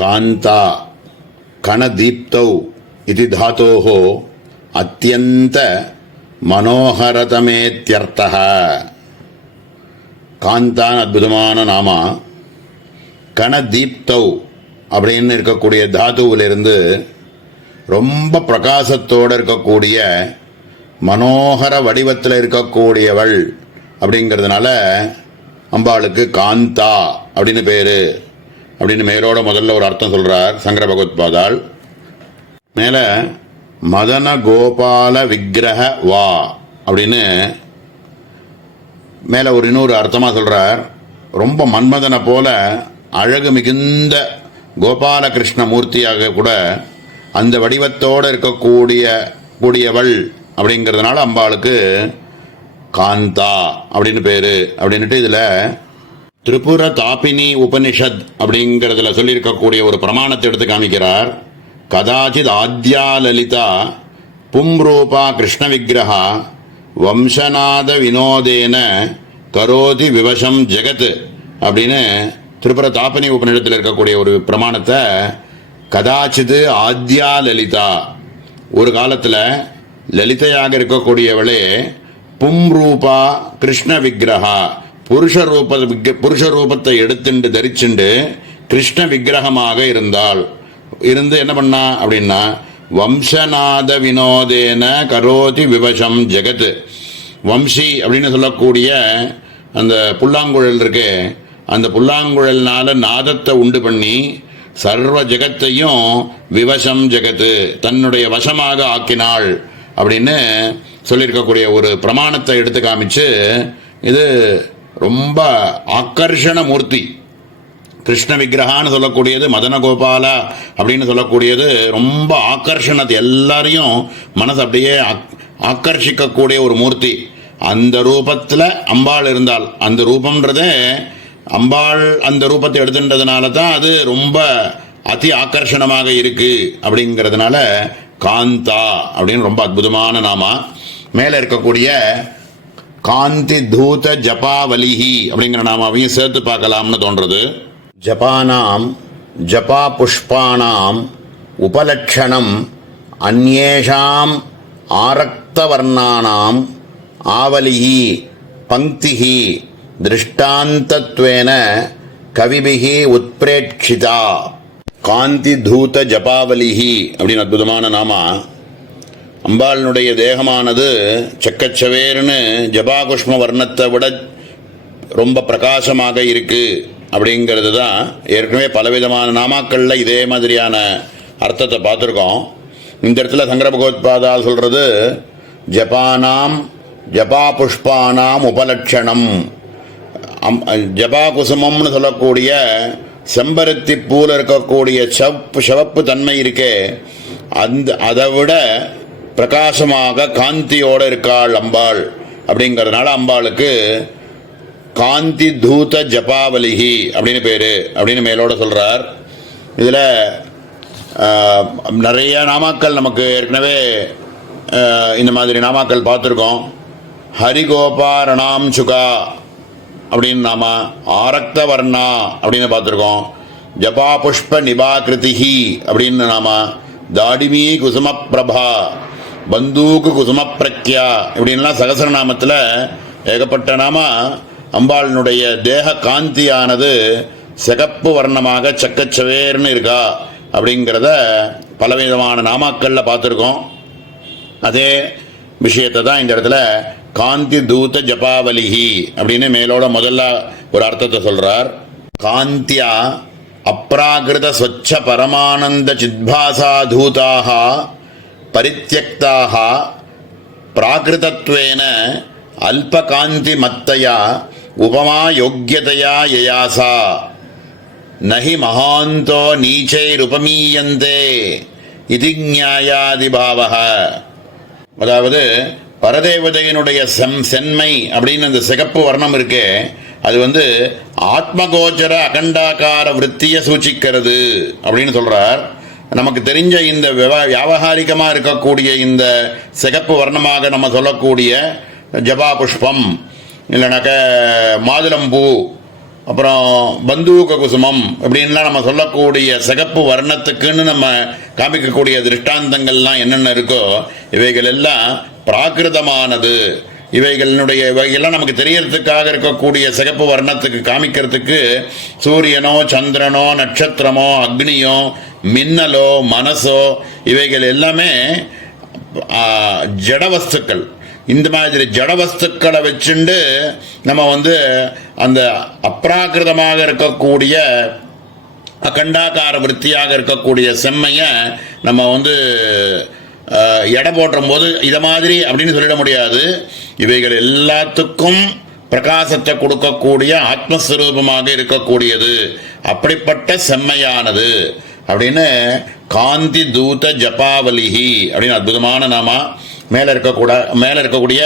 காந்தா கணதீப்தௌ இதி தாதோः அத்யந்த மனோகரதமேத்யர்த்தः. காந்தான் அற்புதமான நாமா. கணதீப்தௌ அப்படின்னு இருக்கக்கூடிய தாதுவிலிருந்து ரொம்ப பிரகாசத்தோடு இருக்கக்கூடிய மனோகர வடிவத்தில் இருக்கக்கூடியவள் அப்படிங்கிறதுனால அம்பாளுக்கு காந்தா அப்படின்னு பேரு அப்படின்னு மேலோட முதல்ல ஒரு அர்த்தம் சொல்றார் சங்கர பகவத்பாதால். மேல மதன கோபால விக்கிரக வா அப்படின்னு மேல ஒரு இன்னொரு அர்த்தமா சொல்றார். ரொம்ப மன்மதனை போல அழகு மிகுந்த கோபாலகிருஷ்ண மூர்த்தியாக கூட அந்த வடிவத்தோடு இருக்கக்கூடியவள் அப்படிங்கிறதுனால அம்பாளுக்கு காந்தா அப்படின்னு பேரு அப்படின்ட்டு இதுல திரிபுர தாபினி உபனிஷத் அப்படிங்கிறதுல சொல்லியிருக்கக்கூடிய ஒரு பிரமாணத்தை எடுத்து காமிக்கிறார். கதாச்சித் ஆத்யா லலிதா பும்ரூபா கிருஷ்ண விக்கிரகா வம்சநாத வினோதேன கரோதி விவசம் ஜெகத் அப்படின்னு திரிபுர தாபினி உபநிஷத்தில் இருக்கக்கூடிய ஒரு பிரமாணத்தை கதாச்சிது ஆத்யா லலிதா ஒரு காலத்தில் லலிதையாக இருக்கக்கூடியவளே பும்ரூபா கிருஷ்ண விக்கிரகா புருஷ ரூபத்தை எடுத்துண்டு தரிச்சுண்டு கிருஷ்ண விக்கிரகமாக இருந்து என்ன பண்ணா அப்படின்னா வம்சநாத வினோதேன கரோதி விவசம் ஜெகத். வம்சி அப்படின்னு சொல்லக்கூடிய அந்த புல்லாங்குழல் இருக்கு, அந்த புல்லாங்குழல்னால நாதத்தை உண்டு பண்ணி சர்வ ஜெகத்தையும் விவசம் ஜெகத்து தன்னுடைய வசமாக ஆக்கினாள் அப்படின்னு சொல்லியிருக்கக்கூடிய ஒரு பிரமாணத்தை எடுத்து காமிச்சு இது ரொம்ப ஆக்கர்ஷண மூர்த்தி. கிருஷ்ண விக்கிரகான்னு சொல்லக்கூடியது மதன கோபாலா அப்படின்னு சொல்லக்கூடியது ரொம்ப ஆக்கர்ஷணத்தை எல்லாரையும் மனசு அப்படியே ஆக்கர்ஷிக்கக்கூடிய ஒரு மூர்த்தி. அந்த ரூபத்தில் அம்பாள் இருந்தால் அந்த ரூபம்ன்றதே அம்பாள் அந்த ரூபத்தை எடுத்துன்றதுனால தான் அது ரொம்ப அதி ஆக்கர்ஷணமாக இருக்கு அப்படிங்கிறதுனால காந்தா அப்படின்னு ரொம்ப அற்புதமான நாமா. மேல இருக்கக்கூடிய காந்தி தூத ஜபாவலிஹி அப்படிங்கிற நாமாவையும் சேர்த்து பார்க்கலாம்னு தோன்றது. ஜபானாம் ஜபா புஷ்பானாம் உபலட்சணம் அந்யேஷாம் ஆரக்தவர்ணானாம் ஆவலிஹி பங்கிஹி திருஷ்டாந்தத்வேன கவிபிஹி உத்பிரேட்சிதா. காந்தி தூத ஜபாவலிஹி அப்படின்னு அற்புதமான நாமா. அம்பாளினுடைய தேகமானது செக்கச்சவேர்னு ஜபாகுஷ்ம வர்ணத்தை விட ரொம்ப பிரகாசமாக இருக்கு அப்படிங்கிறது தான் ஏற்கனவே பலவிதமான நாமாக்களில் இதே மாதிரியான அர்த்தத்தை பார்த்துருக்கோம். இந்த இடத்துல சங்கர பகவத்பாதா சொல்றது ஜபானாம் ஜபா புஷ்பானாம் உபலட்சணம். ஜபா குசுமம்னு சொல்லக்கூடிய செம்பருத்தி பூல இருக்கக்கூடிய சிவப்பு தன்மை இருக்கே, அதை விட பிரகாசமாக காந்தியோட இருக்காள் அம்பாள். அப்படிங்கிறதுனால அம்பாளுக்கு காந்தி தூத ஜபாவலிகி அப்படின்னு பேரு அப்படின்னு மேலோட சொல்றார். இதில் நிறைய நாமாக்கள் நமக்கு ஏற்கனவே இந்த மாதிரி நாமாக்கள் பார்த்துருக்கோம். ஹரிகோபாரணாம் சுகா அப்படின்னு நாம, ஆரக்த வர்ணா அப்படின்னு பார்த்துருக்கோம். ஜபா புஷ்ப நிபாகிருதிஹி அப்படின்னு நாம, தாடிமி குசும பிரபா, பந்தூக்கு குசும பிரக்யா இப்படின்லாம் சகசரநாமத்தில் ஏகப்பட்ட நாம. அம்பாளினுடைய தேக காந்தியானது சிகப்பு வர்ணமாக சக்கச்சவேர்னு இருக்கா அப்படிங்கிறத பலவிதமான நாமாக்களில் பார்த்துருக்கோம். அதே விஷயத்தை தான் இந்த இடத்துல காந்தி தூத ஜபாவலிஹி அப்படின்னு மேலோட முதல்ல ஒரு அர்த்தத்தை சொல்றார். காந்தியா அப்ராகிருத ஸ்வச்ச பரமானந்த சித்பாசா தூதாக பரித்யக்தாக பிராகிருதத்வேன அல்பகாந்தி மத்தயா உபமா யோக்கியதையா யயாசா நஹி மகாந்தோ நீச்சைருபமீயந்தே இது ஞாயாதிபாவஹ. அதாவது பரதேவதையினுடைய சென்மை அப்படின்னு அந்த சிகப்பு வர்ணம் இருக்கே, அது ஆத்மகோச்சர அகண்டாக்கார விற்த்தியை சூச்சிக்கிறது அப்படின்னு சொல்றார். நமக்கு தெரிஞ்ச இந்த வியாவகாரிகமாக இருக்கக்கூடிய இந்த சிகப்பு வர்ணமாக நம்ம சொல்லக்கூடிய ஜபா புஷ்பம், இல்லைனாக்க மாதுளம்பூ, அப்புறம் பந்தூக குசுமம் இப்படின்லாம் நம்ம சொல்லக்கூடிய சிகப்பு வர்ணத்துக்குன்னு நம்ம காமிக்கக்கூடிய திருஷ்டாந்தங்கள்லாம் என்னென்ன இருக்கோ இவைகள் எல்லாம் பிராகிருதமானது. இவைகள்லாம் நமக்கு தெரியறதுக்காக இருக்கக்கூடிய சிகப்பு வர்ணத்துக்கு காமிக்கிறதுக்கு சூரியனோ சந்திரனோ நட்சத்திரமோ அக்னியோ மின்னலோ மனசோ இவைகள் எல்லாமே ஜடவஸ்துக்கள். இந்த மாதிரி ஜடவஸ்துக்களை வச்சுண்டு நம்ம அந்த அப்ராகிருதமாக இருக்கக்கூடிய அகண்டாக்கார விற்த்தியாக இருக்கக்கூடிய செம்மையை நம்ம எடை போட்டும் போது இதை மாதிரி அப்படின்னு சொல்லிட முடியாது. இவைகள் எல்லாத்துக்கும் பிரகாசத்தை கொடுக்கக்கூடிய ஆத்மஸ்வரூபமாக இருக்கக்கூடியது, அப்படிப்பட்ட செம்மையானது அப்படின்னு காந்தி தூத ஜபாவலிஹி அப்படின்னு அற்புதமான நாமா. மேலே இருக்கக்கூடிய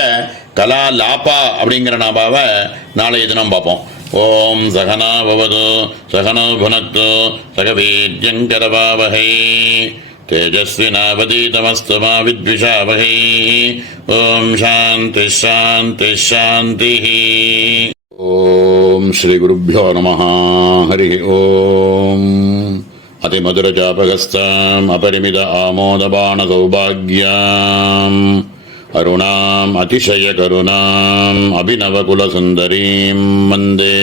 கலா லாபா அப்படிங்கிற நாமாவை நாளைய தினம் பார்ப்போம். ஓம் சகனா பவது சகனோ புனக்து சகவீர்யங்கரவாவஹை தேஜஸ்வினாவதீதமஸ்து மா வித்விஷாவஹை. ஓம் சாந்தி சாந்தி சாந்தி. ஓம் ஸ்ரீ குருப்யோ நமः. ஹரி ஓம். அதிமதுரஜாபகஸ்தாம் அபரிமித ஆமோதபான சௌபாக்யாம் அருணாம் அதிசய கருணாம் அபிநவகுலசுந்தரீம் வந்தே.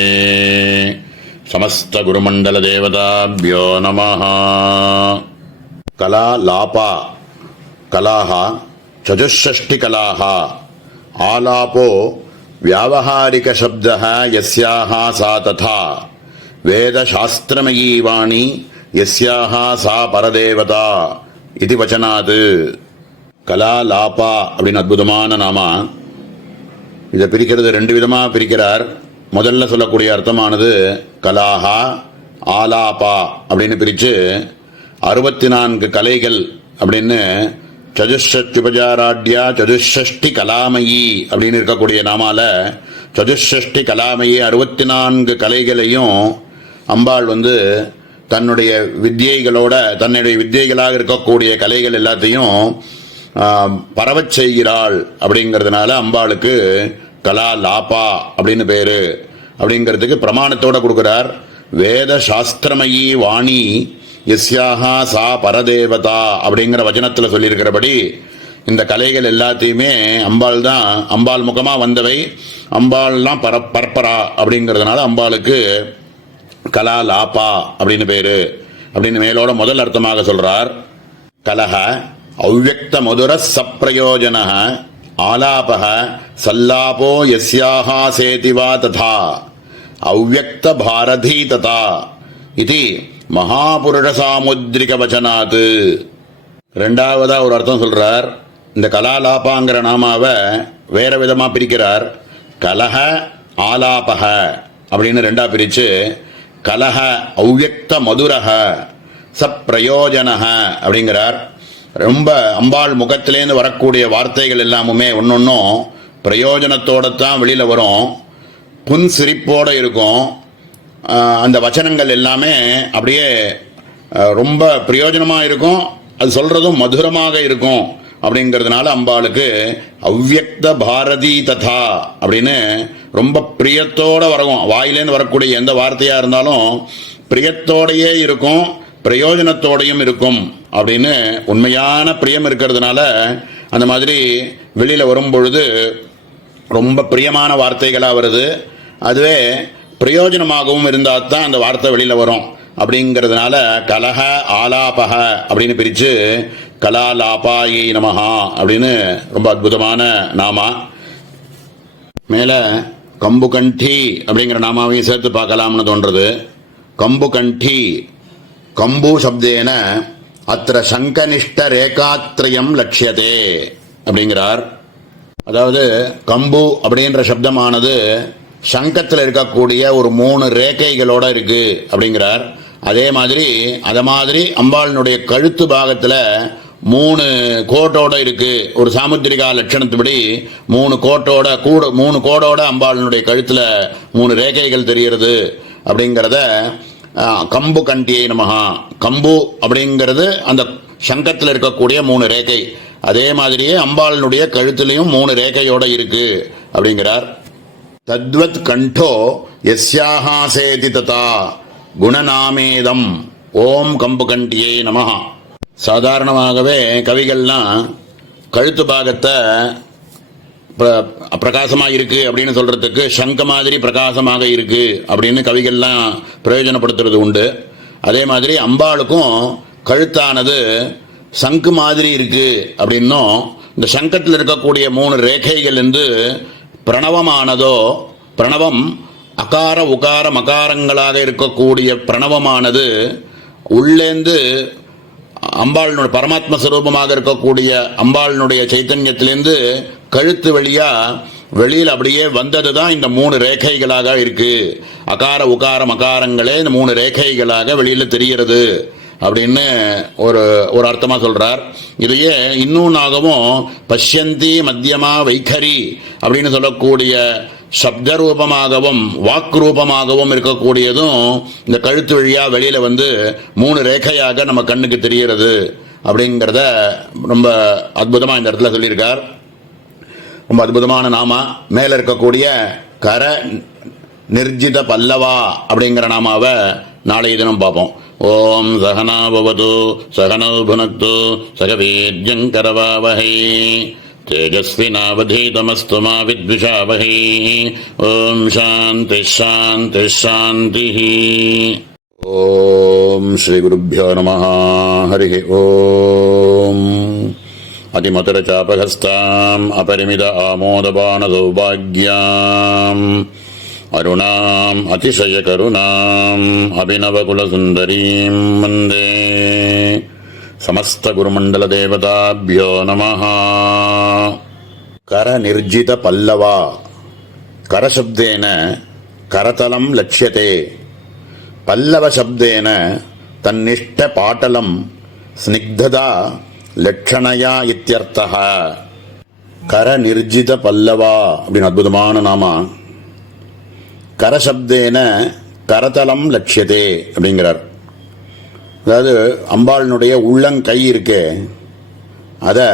சமஸ்த குருமண்டல தேவதாப்யோ நமः. கலா லாபா கலாஹ சதுஷ்ஷஷ்டி கலாஹ. ஆலாபோ வியாவஹாரிக சப்தஹ யஸ்யாஹ சா ததா வேதசாஸ்திரமயீ வாணி யஸ்யாஹ சா பரதேவதா இது வச்சனாது. கலா லாபா அப்படின்னு அற்புதமான நாமா. இதை பிரிக்கிறது ரெண்டு விதமாக பிரிக்கிறார். முதல்ல சொல்லக்கூடிய அர்த்தமானது கலாஹா ஆலாபா அப்படின்னு பிரித்து 64 கலைகள் அப்படின்னு சதுஷ்ஷஷ்டிபஜாராட்யா சதுஷ்ஷஷ்டி கலாமயி அப்படின்னு இருக்கக்கூடிய நாமால சதுஷ்ஷஷ்டி கலாமயி 64 கலைகளையும் அம்பாள் தன்னுடைய வித்தியைகளாக இருக்கக்கூடிய கலைகள் எல்லாத்தையும் பரவச் செய்கிறாள். அப்படிங்கிறதுனால அம்பாளுக்கு கலா லாபா அப்படின்னு பேரு. அப்படிங்கிறதுக்கு பிரமாணத்தோட கொடுக்கிறார். வேத சாஸ்திரமயி வாணி யஸ்யாஹா சா பரதேவதா அப்படிங்கிற வச்சனத்தில் சொல்லியிருக்கிறபடி இந்த கலைகள் எல்லாத்தையுமே அம்பாள் முகமா வந்தவை, அம்பாள்லாம் பரப்பரா. அப்படிங்கிறதுனால அம்பாளுக்கு கலா லாபா அப்படின்னு பேரு அப்படின்னு மேலோட முதல் அர்த்தமாக சொல்றார். கலஹ அவ்யக்த மதுர சப்ரயோஜன ஆலாபக சல்லாபோ யஸ்யாஹா சேதிவா ததா அவ்யக்த பாரதி ததா இது மகாபுருஷ சாமுத்ரிக வச்சனாத். ரெண்டாவதா ஒரு அர்த்தம் சொல்றார். இந்த கலாலாபாங்கிற நாமாவை வேற விதமா பிரிக்கிறார். கலஹ ஆலாபக அப்படின்னு ரெண்டா பிரிச்சு, கலஹ அவ்யக்த மதுரஹ சப்பிரயோஜனஹ அப்படிங்கிறார். ரொம்ப அம்பாள் முகத்திலேருந்து வரக்கூடிய வார்த்தைகள் எல்லாமுமே ஒன்னொன்னும் பிரயோஜனத்தோடத்தான் வெளியில வரும், புன் சிரிப்போட இருக்கும். அந்த வச்சனங்கள் எல்லாமே அப்படியே ரொம்ப பிரயோஜனமா இருக்கும், அது சொல்றதும் மதுரமாக இருக்கும். அப்படிங்கிறதுனால அம்பாளுக்கு அவ்யக்த பாரதி ததா அப்படின்னு ரொம்ப பிரியத்தோட வரும். வாயிலேருந்து வரக்கூடிய எந்த வார்த்தையா இருந்தாலும் பிரியத்தோடையே இருக்கும், பிரயோஜனத்தோடையும் இருக்கும் அப்படின்னு உண்மையான பிரியம் இருக்கிறதுனால அந்த மாதிரி வெளியில வரும் பொழுது ரொம்ப பிரியமான வார்த்தைகளாக வருது. அதுவே பிரயோஜனமாகவும் இருந்தால் தான் அந்த வார்த்தை வெளியில வரும். அப்படிங்கிறதுனால கலஹ ஆலாபக அப்படின்னு பிரித்து கலாலாபாயை நமஹா அப்படின்னு ரொம்ப அற்புதமான நாமா. மேலே கம்புகண்டி அப்படிங்கிற நாமாவையும் சேர்த்து பார்க்கலாம்னு தோன்றது. கம்புகண்டி கம்பு சப்தேன அத்திர சங்கனிஷ்ட ரேகாத்ரயம் லட்சியதே அப்படிங்கிறார். அதாவது கம்பு அப்படின்ற சப்தமானது சங்கத்தில் இருக்கக்கூடிய ஒரு 3 ரேகைகளோட இருக்கு அப்படிங்கிறார். அதே மாதிரி அம்பாளினுடைய கழுத்து பாகத்தில் 3 கோட்டோட இருக்கு. ஒரு சாமுத்திரிகா லட்சணத்துப்படி 3 கோடோட அம்பாளினுடைய கழுத்தில் 3 ரேகைகள் தெரிகிறது அப்படிங்கிறத கம்பு கண்டியை நமஹா. கம்பு அப்படிங்கிறது அந்த சங்கத்தில் இருக்கக்கூடிய 3 ரேகை. அதே மாதிரியே அம்பாளினுடைய கழுத்துலையும் 3 ரேகையோட இருக்கு அப்படிங்கிறார். தத்வத் கண்டோ யஸ்யாஹாசேதி ததா குணநாமேதம் ஓம் கம்புகண்டியை நமஹா. சாதாரணமாகவே கவிகள்லாம் கழுத்து பாகத்தை பிரகாசமாக இருக்கு அப்படின்னு சொல்றதுக்கு சங்க மாதிரி பிரகாசமாக இருக்கு அப்படின்னு கவிகள்லாம் பிரயோஜனப்படுத்துறது உண்டு. அதே மாதிரி அம்பாளுக்கும் கழுத்தானது சங்கு மாதிரி இருக்கு அப்படின்னும், இந்த சங்கத்தில் இருக்கக்கூடிய 3 ரேகைகள் என்று பிரணவமானதோ, பிரணவம் அகார உகார மகாரங்களாக இருக்கக்கூடிய பிரணவமானது உள்ளேந்து அம்பாளினுடைய பரமாத்ம ஸ்வரூபமாக இருக்கக்கூடிய அம்பாளினுடைய சைத்தன்யத்திலேருந்து கழுத்து வெளியில் அப்படியே வந்தது தான் இந்த 3 ரேகைகளாக இருக்கு. அகார உகார மகாரங்களே இந்த 3 ரேகைகளாக வெளியில் தெரிகிறது அப்படின்னு ஒரு அர்த்தமா சொல்றார். இதையே இன்னொன்னாகவும் பஷ்யந்தி மத்தியமா வைகரி அப்படின்னு சொல்லக்கூடிய சப்த ரூபமாகவும் வாக்கு ரூபமாகவும் இருக்கக்கூடியதும் இந்த கழுத்து வழியா வெளியில வந்து 3 ரேகையாக நம்ம கண்ணுக்கு தெரிகிறது அப்படிங்கிறத ரொம்ப அற்புதமா இந்த இடத்துல சொல்லியிருக்கார். ரொம்ப அற்புதமான நாமா. மேல இருக்கக்கூடிய கர நிர்ஜித பல்லவா அப்படிங்கிற நாமாவை நாளைய தினம் பார்ப்போம். ஓம் சகனா பவது சகனோ புனக்து சகவீர்யங்கரவாவஹை தேஜஸ்வினாவதீதமஸ்து மா வித்விஷாவஹை. ஓம் சாந்தி சாந்தி சாந்தி. ஓம் ஸ்ரீ குருப்யோ நமः. ஹரி ஓம். அதிமதுரசாபகஸ்தாம் அபரிமித ஆமோதபான சௌபாக்யாம் அருணாம் அதிசய கருணாம் அபிநவகுலசுந்தரீம் வந்தே. சமஸ்த குருமண்டல தேவதாபியோ நமः. கர நிர்ஜித பல்லவா. கரசப்தேன கரதலம் லட்சியதே. பல்லவ சப்தேன தன்னிஷ்ட பாட்டலம் ஸ்னிக்ததா லட்சணயா இத்யர்த்தः. கர நிர்ஜித பல்லவா அப்படின்னு அற்புதமான நாமா. கரசப்தேன கரதலம் லட்சியதே அப்படிங்கிறார். அதாவது அம்பாளினுடைய உள்ளங்கை இருக்கே, அதை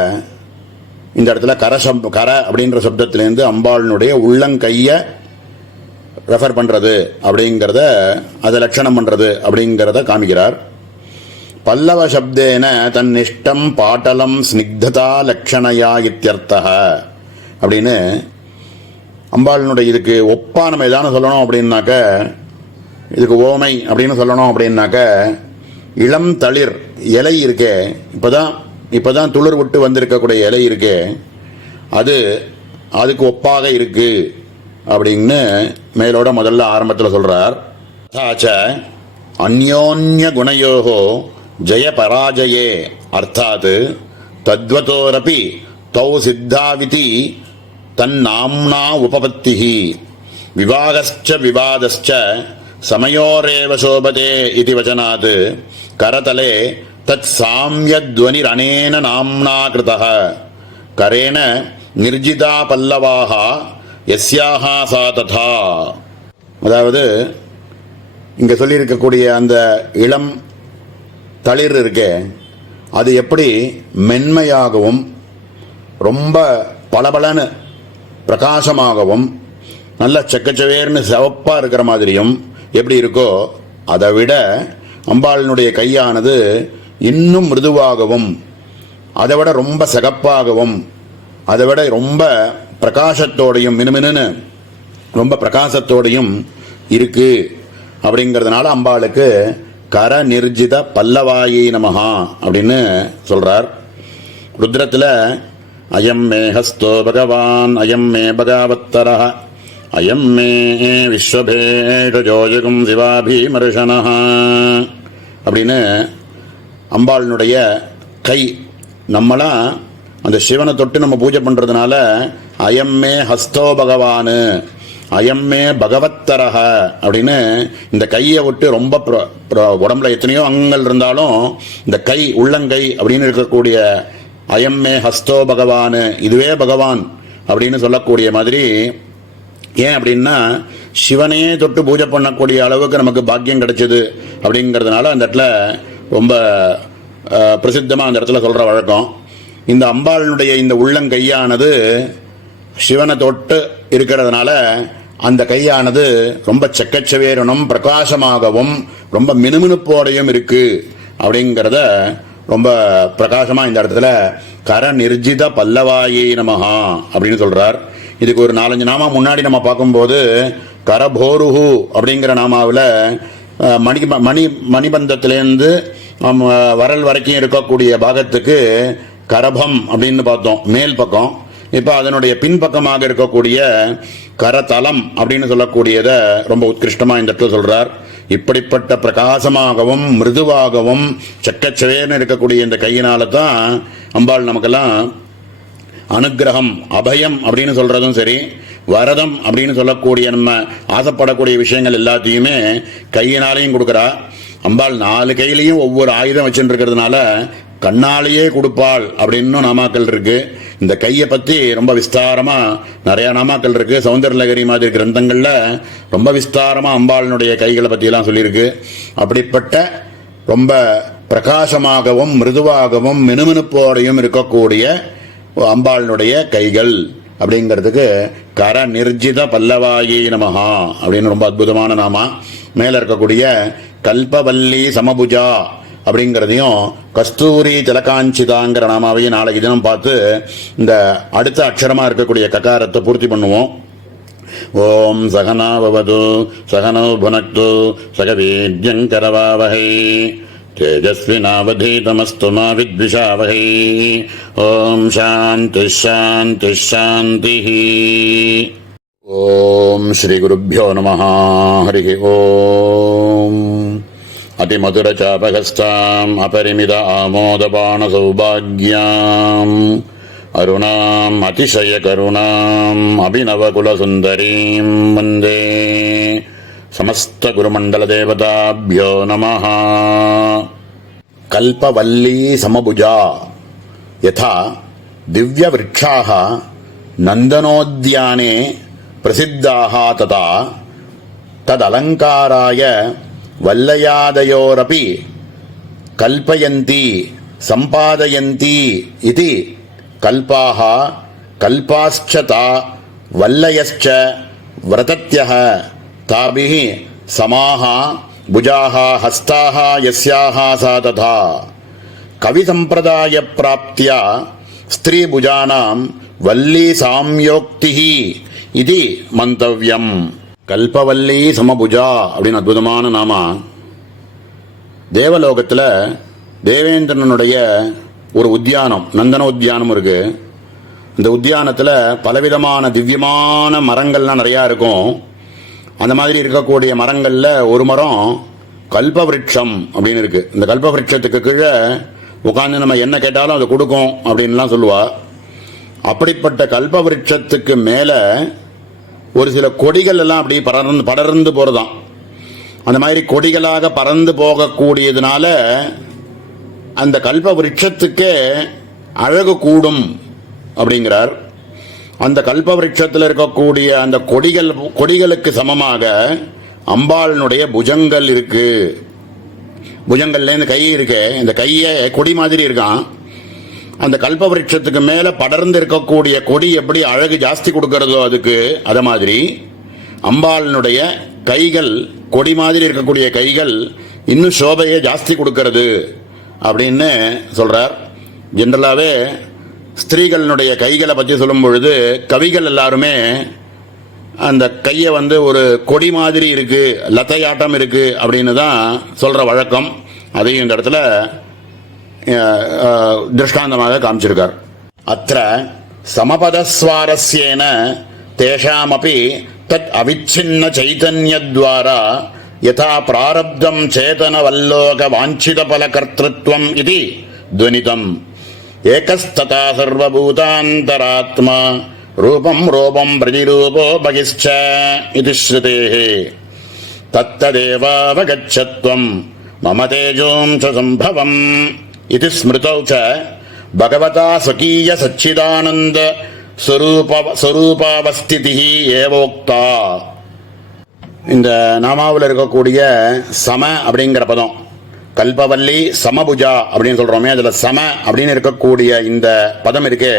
இந்த இடத்துல கர அப்படின்ற சப்தத்திலேருந்து அம்பாளினுடைய உள்ளங்கையை ரெஃபர் பண்ணுறது அப்படிங்கிறத, அதை லட்சணம் பண்ணுறது அப்படிங்கிறத காமிக்கிறார். பல்லவ சப்தேன தன்னிஷ்டம் பாட்டலம் ஸ்னிக்ததா லட்சணையா இத்யர்த்தः அப்படின்னு அம்பாளினுடைய இதுக்கு ஒப்பா நம்ம எதானு சொல்லணும் அப்படின்னாக்க, இதுக்கு ஓமை அப்படின்னு சொல்லணும் அப்படின்னாக்க, இளம் தளிர் இலை இருக்கே, இப்போதான் துளிர் விட்டு வந்திருக்கக்கூடிய இலை இருக்கே, அதுக்கு ஒப்பாக இருக்கு அப்படின்னு மேலோட முதல்ல ஆரம்பத்தில் சொல்றார். அந்யோன்ய குணயோகோ ஜய பராஜயே அர்த்தாத் தத்வதோரபி தௌ சித்தாவிதி தன்னாம்னா உபபத்திஹி விவாகஸ்ச விவாதஸ்ச சமயோரேவ சோபதே இதி வசனாத் கரதலே தத் சாம்யத்வனிரனேன நாம்னா கிருதः கரேன நிர்ஜிதா பல்லவாக யஸ்யாஹ சா ததா. அதாவது இங்க சொல்லியிருக்கக்கூடிய அந்த இளம் தளிர் இருக்கே, அது எப்படி மென்மையாகவும் ரொம்ப பளபளன்னு பிரகாசமாகவும் நல்ல செக்கச்சவேர்னு சிவப்பா இருக்கிற மாதிரியும் எப்படி இருக்கோ, அதை விட அம்பாளினுடைய கையானது இன்னும் மிருதுவாகவும் அதை விட ரொம்ப சிகப்பாகவும் அதை விட ரொம்ப பிரகாசத்தோடையும் மினுமினு ரொம்ப பிரகாசத்தோடையும் இருக்கு. அப்படிங்கிறதுனால அம்பாளுக்கு கர நிர்ஜித பல்லவாயி நமஹா அப்படின்னு சொல்றார். ருத்ரத்தில் அயம் மே ஹஸ்தோ பகவான் அயம் மே பகவத்தரஹ அயம் மே விஸ்வபேஷஜோஜகும் சிவாபீமர்ஷனஹ அப்படின்னு அம்பாளினுடைய கை, நம்மளாம் அந்த சிவனை தொட்டு நம்ம பூஜை பண்றதுனால அயம்மே ஹஸ்தோ பகவானு அயம்மே பகவத்தரஹ அப்படின்னு இந்த கையை விட்டு ரொம்ப உடம்புல எத்தனையோ அங்கங்கள் இருந்தாலும் இந்த கை உள்ளங்கை அப்படின்னு இருக்கக்கூடிய அயம்மே ஹஸ்தோ பகவானு இதுவே பகவான் அப்படின்னு சொல்லக்கூடிய மாதிரி. ஏன் அப்படின்னா சிவனே தொட்டு பூஜை பண்ணக்கூடிய அளவுக்கு நமக்கு பாக்கியம் கிடைச்சது அப்படிங்கிறதுனால அந்த இடத்துல ரொம்ப பிரசித்தமாக அந்த இடத்துல சொல்ற வழக்கம். இந்த அம்பாளுடைய இந்த உள்ளங்கையானது சிவனை தொட்டு இருக்கிறதுனால அந்த கையானது ரொம்ப செக்கச்சவேரனும் பிரகாசமாகவும் ரொம்ப மினுமினுப்போடையும் இருக்கு அப்படிங்கிறத ரொம்ப பிரகாசமா இந்த இடத்துல கர நிர்ஜித பல்லவாயே நமஹா அப்படின்னு சொல்றார். இதுக்கு ஒரு 4-5 நாமா முன்னாடி நம்ம பார்க்கும்போது கரபோருஹு அப்படிங்கிற நாமாவில் மணிபந்தத்திலேருந்து வரல் வரைக்கும் இருக்கக்கூடிய பாகத்துக்கு கரபம் அப்படின்னு பார்த்தோம், மேல் பக்கம். இப்போ அதனுடைய பின்பக்கமாக இருக்கக்கூடிய கரதலம் அப்படின்னு சொல்லக்கூடியதை ரொம்ப உத்கிருஷ்டமாக இந்த இடத்துல சொல்றார். இப்படிப்பட்ட பிரகாசமாகவும் மிருதுவாகவும் செக்கச்சவேன்னு இருக்கக்கூடிய இந்த கையினால தான் அம்பாள் நமக்கெல்லாம் அனுகிரகம் அபயம் அப்படின்னு சொல்றதும் சரி, வரதம் அப்படின்னு சொல்லக்கூடிய நம்ம ஆசைப்படக்கூடிய விஷயங்கள் எல்லாத்தையுமே கையினாலையும் கொடுக்குறா. அம்பாள் 4 கையிலையும் ஒவ்வொரு ஆயுதம் வச்சுட்டு இருக்கிறதுனால கண்ணாலேயே கொடுப்பாள் அப்படின்னு நாமாக்கள் இருக்கு. இந்த கையை பத்தி ரொம்ப விஸ்தாரமா நிறைய நாமாக்கள் இருக்கு. சௌந்தரலகரி மாதிரி கிரந்தங்கள்ல ரொம்ப விஸ்தாரமா அம்பாளினுடைய கைகளை பத்தி எல்லாம் சொல்லியிருக்கு. அப்படிப்பட்ட ரொம்ப பிரகாசமாகவும் மிருதுவாகவும் மினுமினுப்போடையும் இருக்கக்கூடிய அம்பாளினுடைய கைகள் அப்படிங்கிறதுக்கு கர நிர்ஜித பல்லவாயி நமஹா அப்படின்னு ரொம்ப அற்புதமான நாமா. மேல இருக்கக்கூடிய கல்பவல்லி சமபுஜா அப்படிங்கிறதையும் கஸ்தூரி திலகாஞ்சிதாங்கிற நாமாவையும் நாளைக்கு தினம் பார்த்து இந்த அடுத்த அக்ஷரமா இருக்கக்கூடிய ககாரத்தை பூர்த்தி பண்ணுவோம். ஓம் சகனா பவது சகனோ புனக்து சகவீர்யங்கரவாவஹை தேஜஸ்வினாவதீதமஸ்து மா வித்விஷாவஹை. ஓம் சாந்தி சாந்தி சாந்தி. ஓம் ஸ்ரீ குருப்யோ நமஹ. ஹரி ஓம். அதிமதுரச்சாபகஸ்தாம் அபரிமித ஆமோதபாண சௌபாக்யாம் அருணாம் அதிசய கருணாம் அபிநவகுலசுந்தரீம் வந்தே. சமஸ்த குருமண்டல தேவதாபியோ நமஹ. கல்பவல்லி சமபுஜா யதா திவ்ய விருட்சாः நந்தனோத்யானே பிரசித்தாः ததா ததலங்காராய வல்லயாதயோரபி கல்பயந்தி சம்பாதயந்தி இதி கல்பாः கல்பாஸ்ச தா வல்லயஸ்ச व्रतत्यः ताभिः समाः भुजाः हस्ताः यस्याः सा तथा कविसम्प्रदाय प्राप्त्या स्त्रीभुजानां वल्ली साम्योक्तिः इति मन्तव्यम्. கல்பவல்லி சமபுஜா அப்படின்னு அற்புதமான நாமா. தேவலோகத்தில் தேவேந்திரனுடைய ஒரு உத்தியானம், நந்தன உத்தியானம் இருக்கு. இந்த உத்தியானத்தில் பலவிதமான திவ்யமான மரங்கள்லாம் நிறையா இருக்கும். அந்த மாதிரி இருக்கக்கூடிய மரங்களில் ஒரு மரம் கல்பவிருட்சம் அப்படின்னு இருக்கு. இந்த கல்பவிருட்சத்துக்கு கீழே உட்காந்து நம்ம என்ன கேட்டாலும் அது கொடுக்கும் அப்படின்லாம் சொல்லுவா. அப்படிப்பட்ட கல்பவிருட்சத்துக்கு மேல ஒரு சில கொடிகள் எல்லாம் அப்படி படர்ந்து போறதாம். அந்த மாதிரி கொடிகளாக பறந்து போகக்கூடியதுனால அந்த கல்பவிருட்சத்துக்கே அழகு கூடும் அப்படிங்கிறார். அந்த கல்பவிருட்சத்தில் இருக்கக்கூடிய அந்த கொடிகளுக்கு சமமாக அம்பாளினுடைய புஜங்கள் இருக்கு. புஜங்கள்ல இந்த கை இருக்கு, இந்த கையை கொடி மாதிரி இருக்கான். அந்த கல்பவிருட்சத்துக்கு மேல படர்ந்து இருக்கக்கூடிய கொடி எப்படி அழகு ஜாஸ்தி கொடுக்கறதோ அதுக்கு அத மாதிரி அம்பாளினுடைய கைகள், கொடி மாதிரி இருக்கக்கூடிய கைகள் இன்னும் சோபையை ஜாஸ்தி கொடுக்கறது அப்படின்னு சொல்றார். ஜென்ரலாவே ஸ்திரீகளினுடைய கைகளை பற்றி சொல்லும் பொழுது கவிகள் எல்லாருமே அந்த கையை ஒரு கொடி மாதிரி இருக்கு, லத்தையாட்டம் இருக்கு அப்படின்னு தான் சொல்ற வழக்கம். அதையும் இந்த இடத்துல திருஷ்டாந்தமாக காமிச்சிருக்கார். அத்த சமபதஸ்வாரஸ்யேன தேஷாமபி தத் அவிச்சின்ன சைதன்யத்வாரா யதா பிராரப்தம் சேதன வல்லோக வாஞ்சித பல கர்த்திருவம் இது துவனிதம். ஏகஸ்ததா சர்வபூதாந்தராத்மா ரூபம் ரூபம் பிரதிரூபோ பகிஷ்ச இது ஸ்ருதேஹ. தத்ததேவாவகச்சத்வம் மம தேஜோம்ச சம்பவம் இது ஸ்மிருதௌ ச பகவதா ஸ்வகீய சச்சிதானந்த ஸ்வரூபாவஸ்திதி ஏவோக்தா. இந்த நாமாவில் இருக்கக்கூடிய சம அப்படிங்கிற பதம், கல்பவல்லி சமபுஜா அப்படின்னு சொல்றோமே, அதுல சம அப்படின்னு இருக்கக்கூடிய இந்த பதம் இருக்கே,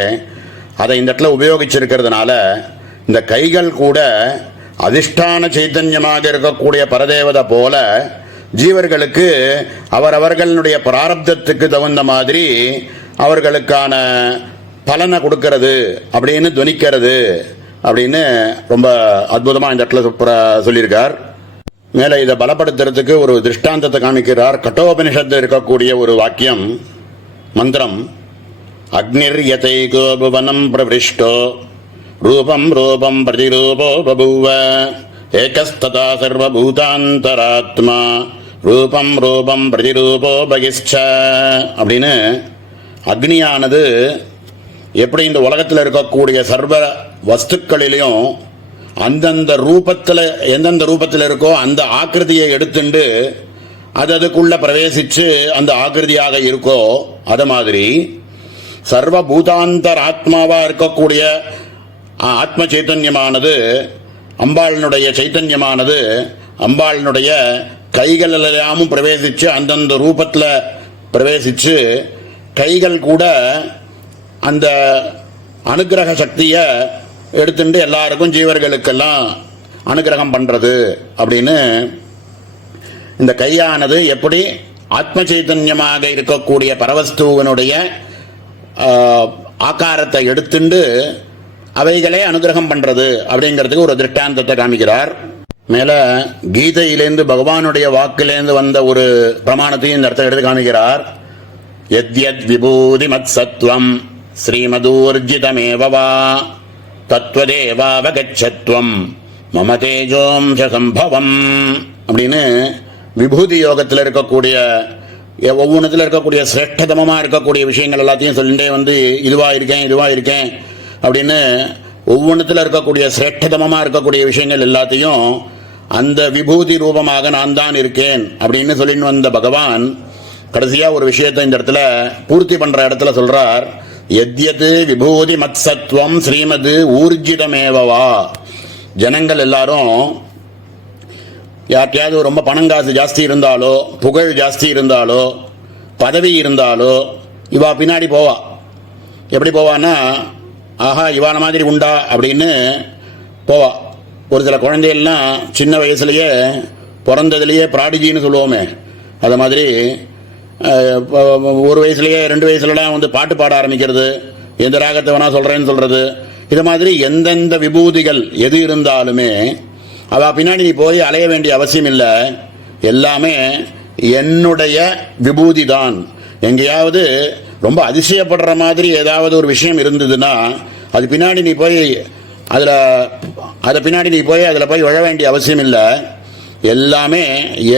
அதை இந்த இடத்துல உபயோகிச்சிருக்கிறதுனால இந்த கைகள் கூட அதிஷ்டான சைத்தன்யமாக இருக்கக்கூடிய பரதேவதை போல ஜீவர்களுக்கு அவரவர்களுடைய பிராரப்தத்துக்கு தகுந்த மாதிரி அவர்களுக்கான பலனை கொடுக்கிறது அப்படின்னு துவனிக்கிறது அப்படின்னு ரொம்ப அற்புதமா இந்த இடத்துல சொல்லியிருக்கார். மேல இதை பலப்படுத்துறதுக்கு ஒரு திருஷ்டாந்தத்தை காமிக்கிறார். கட்டோபனிஷத்து இருக்கக்கூடிய ஒரு வாக்கியம், மந்திரம். அக்னிர்யதைகோ புவனம் பிரவிஷ்டோ ரூபம் ரூபம் பிரதிரூபோ பபூவ ஏகஸ்ததா சர்வபூதாந்தராத்மா ரூபம் ரூபம் பிரதிரூபோ பகிஷ்ச அப்படின்னு அக்னியானது எப்படி இந்த உலகத்தில் இருக்கக்கூடிய சர்வ வஸ்துக்களிலையும் அந்தந்த ரூபத்தில் எந்தெந்த ரூபத்தில் இருக்கோ அந்த ஆக்கிருதியை எடுத்துண்டு அதுக்குள்ள பிரவேசிச்சு அந்த ஆக்கிருதியாக இருக்கோ, அத மாதிரி சர்வபூதாந்தர் ஆத்மாவா இருக்கக்கூடிய ஆத்ம சைத்தன்யமானது, அம்பாளினுடைய சைத்தன்யமானது அம்பாளினுடைய கைகள் எல்லாமும் பிரவேசிச்சு அந்தந்த ரூபத்தில் பிரவேசிச்சு கைகள் கூட அந்த அனுகிரக சக்தியை எடுத்துட்டு எல்லாருக்கும் ஜீவர்களுக்கெல்லாம் அனுகிரகம் பண்றது அப்படின்னு இந்த கையானது எப்படி ஆத்ம சைத்தன்யமாக இருக்கக்கூடிய பரவஸ்துவனுடைய ஆகாரத்தை எடுத்துண்டு அவைகளே அனுகிரகம் பண்றது அப்படிங்கிறதுக்கு ஒரு திருஷ்டாந்தத்தை காமிக்கிறார். மேல கீதையிலேருந்து பகவானுடைய வாக்கிலேருந்து வந்த ஒரு பிரமாணத்தையும் இந்த இடத்தை எடுத்து காமிக்கிறார். யத்யத் விபூதி மத் சத்வம் ஸ்ரீமதூர்ஜிதமேவ தத்வதேவாவகச்சத்வம் மம தேஜோம்ச சம்பவம் அப்படின்னு விபூதி யோகத்தில் இருக்கக்கூடிய ஒவ்வொன்றத்தில் இருக்கக்கூடிய சிரேஷ்டதமமாக இருக்கக்கூடிய விஷயங்கள் எல்லாத்தையும் சொல்லிட்டே இதுவா இருக்கேன் அப்படின்னு ஒவ்வொன்றத்தில் இருக்கக்கூடிய சிரேஷ்டதமமாக இருக்கக்கூடிய விஷயங்கள் எல்லாத்தையும் அந்த விபூதி ரூபமாக நான் தான் இருக்கேன் அப்படின்னு சொல்லின்னு வந்த பகவான் கடைசியா ஒரு விஷயத்தை இந்த இடத்துல பூர்த்தி பண்ற இடத்துல சொல்றார். எத்யது விபூதி மத் சத்வம் ஸ்ரீமது ஊர்ஜிதமேவா. ஜனங்கள் எல்லாரும் யார்கிட்டயாவது ரொம்ப பணங்காசு ஜாஸ்தி இருந்தாலோ, புகழ் ஜாஸ்தி இருந்தாலோ, பதவி இருந்தாலோ இவா பின்னாடி போவா. எப்படி போவான்னா, ஆஹா இவான மாதிரி உண்டா அப்படின்னு போவா. ஒரு சில குழந்தைகள்லாம் சின்ன வயசுலயே பிறந்ததுலேயே ப்ராடிஜின்னு சொல்லுவோமே, அது மாதிரி ஒரு வயசுலயே 2 வயசுலலாம் பாட்டு பாட ஆரம்பிக்கிறது, எந்த ராகத்தை வேணா சொல்றேன்னு சொல்றது, இது மாதிரி எந்தெந்த விபூதிகள் எது இருந்தாலுமே அவ பின்னாடி நீ போய் அலைய வேண்டிய அவசியம் இல்லை. எல்லாமே என்னுடைய விபூதி தான். எங்கேயாவது ரொம்ப அதிசயப்படுற மாதிரி ஏதாவது ஒரு விஷயம் இருந்ததுன்னா அது பின்னாடி நீ போய் அதில் போய் விழ வேண்டிய அவசியம் இல்லை. எல்லாமே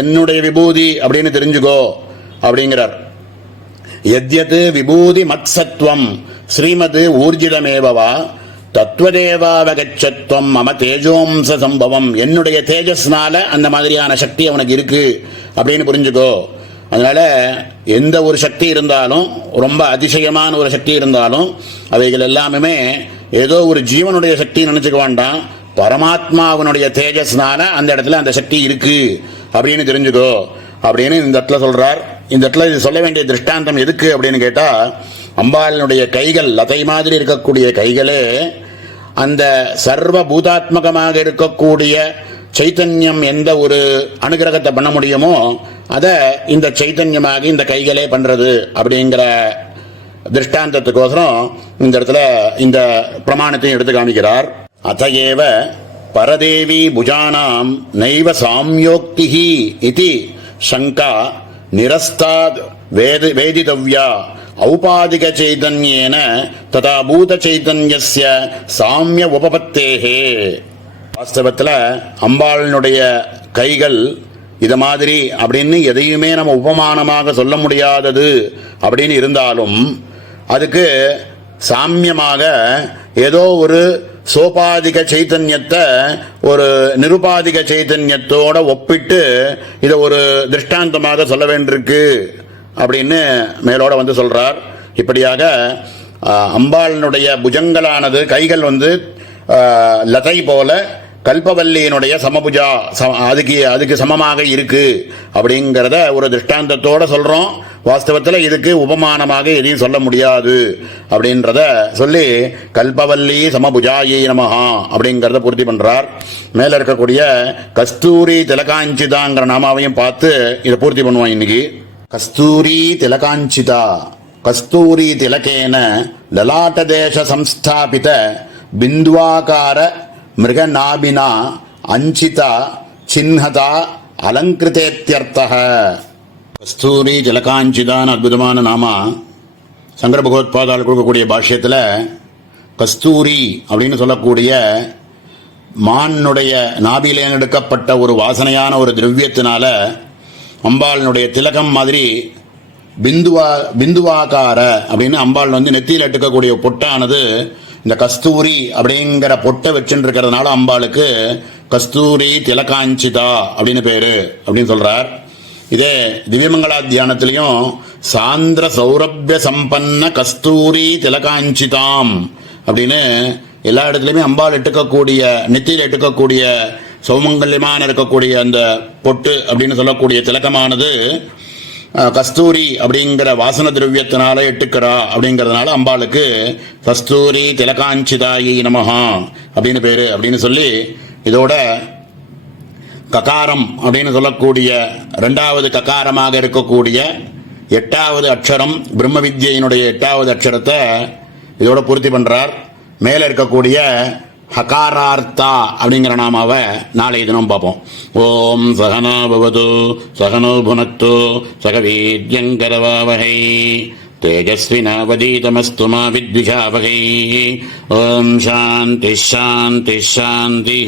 என்னுடைய விபூதி அப்படின்னு தெரிஞ்சுக்கோ அப்படிங்கிறார். யத்யத் விபூதி மத்சத்வம் ஸ்ரீமத் ஊர்ஜிதமேவவா தத்துவதேவாவகச்சத்வம் மம தேஜோம்ச சம்பவம். என்னுடைய தேஜஸ்னால அந்த மாதிரியான சக்தி அவனுக்கு இருக்கு அப்படின்னு புரிஞ்சுக்கோ. அதனால எந்த ஒரு சக்தி இருந்தாலும், ரொம்ப அதிசயமான ஒரு சக்தி இருந்தாலும், அவைகள் எல்லாமே ஏதோ ஒரு ஜீவனுடைய சக்தி நினைச்சுக்க வேண்டாம். பரமாத்மாவனுடைய தேஜஸ்னால அந்த இடத்துல அந்த சக்தி இருக்கு அப்படின்னு தெரிஞ்சுக்கோ அப்படின்னு இந்த இடத்துல சொல்றார். இந்த இடத்துல இது சொல்ல வேண்டிய திருஷ்டாந்தம் எதுக்கு அப்படின்னு கேட்டா, அம்பாளினுடைய கைகள், லதை மாதிரி இருக்கக்கூடிய கைகளே அந்த சர்வ பூதாத்மகமாக இருக்கக்கூடிய சைத்தன்யம் எந்த ஒரு அனுகிரகத்தை பண்ண முடியுமோ அதை இந்த சைத்தன்யமாக இந்த கைகளே பண்றது அப்படிங்கிற திருஷ்டாந்தத்துக்கோசரம் இந்த இடத்துல இந்த பிரமாணத்தையும் எடுத்து காமிக்கிறார். அதையேவ பரதேவி புஜானாம் நைவ சாம்யோக்திஹி இதி சங்கா நிரஸ்தாத் வேதிதவ்யா ஔபாதிக சைதன்யேன ததா பூத சைதன்யஸ்ய சாம்ய உபபத்தேஹே. வாஸ்தவத்தில் அம்பாளினுடைய கைகள் இத மாதிரி அப்படின்னு எதையுமே நம்ம உபமானமாக சொல்ல முடியாதது அப்படின்னு இருந்தாலும், அதுக்கு சாமியமாக ஏதோ ஒரு சோபாதிக சைத்தன்யத்தை ஒரு நிருபாதிக சைத்தன்யத்தோட ஒப்பிட்டு இதை ஒரு திருஷ்டாந்தமாக சொல்ல வேண்டியிருக்கு அப்படின்னு மேலோட வந்து சொல்றார். இப்படியாக அம்பாளினுடைய புஜங்களானது, கைகள் லதை போல கல்பவல்லியினுடைய சமபுஜா அதுக்கு சமமாக இருக்கு அப்படிங்கிறத ஒரு திருஷ்டாந்தத்தோட சொல்றோம். வாஸ்தவத்தில் இதுக்கு உபமானமாக எதையும் சொல்ல முடியாது அப்படின்றத சொல்லி கல்பவல்லி சமபுஜாயை நமஹா அப்படிங்கிறத பூர்த்தி பண்றார். மேல இருக்கக்கூடிய கஸ்தூரி திலகாஞ்சிதாங்கிற நாமாவையும் பார்த்து இதை பூர்த்தி பண்ணுவோம் இன்னைக்கு. கஸ்தூரி திலகாஞ்சிதா கஸ்தூரி திலகேன லலாட்டதேச சம்ஸ்தாபித பிந்துவாகார மிருகநாபினா அஞ்சிதா சின்ஹதா அலங்கிருதேத்யர்த்தः. கஸ்தூரி திலகாஞ்சிதான் அற்புதமான நாமா. சங்கர பகவத்பாதால் கொடுக்கக்கூடிய பாஷ்யத்தில் கஸ்தூரி அப்படின்னு சொல்லக்கூடிய மானுடைய நாபிலே எடுக்கப்பட்ட ஒரு வாசனையான ஒரு திரவியத்தினால அம்பாளினுடைய திலகம் மாதிரி பிந்துவாகார அப்படின்னு அம்பாள் நெத்தியில் எடுக்கக்கூடிய பொட்டானது இந்த கஸ்தூரி அப்படிங்கிற பொட்டை வச்சுருக்கிறதுனால அம்பாளுக்கு கஸ்தூரி திலகாஞ்சிதா அப்படின்னு பேரு அப்படின்னு சொல்றார். இதே திவ்யமங்களா தியானத்திலையும் சாந்திர சௌரபிய சம்பன்ன கஸ்தூரி திலகாஞ்சிதாம் அப்படின்னு எல்லா இடத்துலையுமே அம்பாள் எட்டுக்கக்கூடிய நெத்தியில் எட்டுக்கக்கூடிய சௌமங்கல்யமான இருக்கக்கூடிய அந்த பொட்டு அப்படின்னு சொல்லக்கூடிய திலகமானது கஸ்தூரி அப்படிங்கிற வாசன திரவியத்தினால எட்டுக்கிறா அப்படிங்கிறதுனால அம்பாளுக்கு கஸ்தூரி திலகாஞ்சிதாயி நமஹா அப்படின்னு பேரு அப்படின்னு சொல்லி இதோட ககாரம் அப்படின்னு சொல்லக்கூடிய இரண்டாவது ககாரமாக இருக்கக்கூடிய 8வது அக்ஷரம் பிரம்ம வித்யினுடைய 8வது அக்ஷரத்தை இதோட பூர்த்தி பண்றார். மேல இருக்கக்கூடிய ஹகாரார்த்தா அப்படிங்கிற நாமாவை நாளைய தினம் பார்ப்போம். ஓம் சகனோ பவது சகனோ புனக்து சகவீர்யங்கரவாவஹை தேஜஸ்வினாவதீதமஸ்து மா வித்விஷாவஹை. ஓம் சாந்தி ஷாந்தி ஷாந்தி.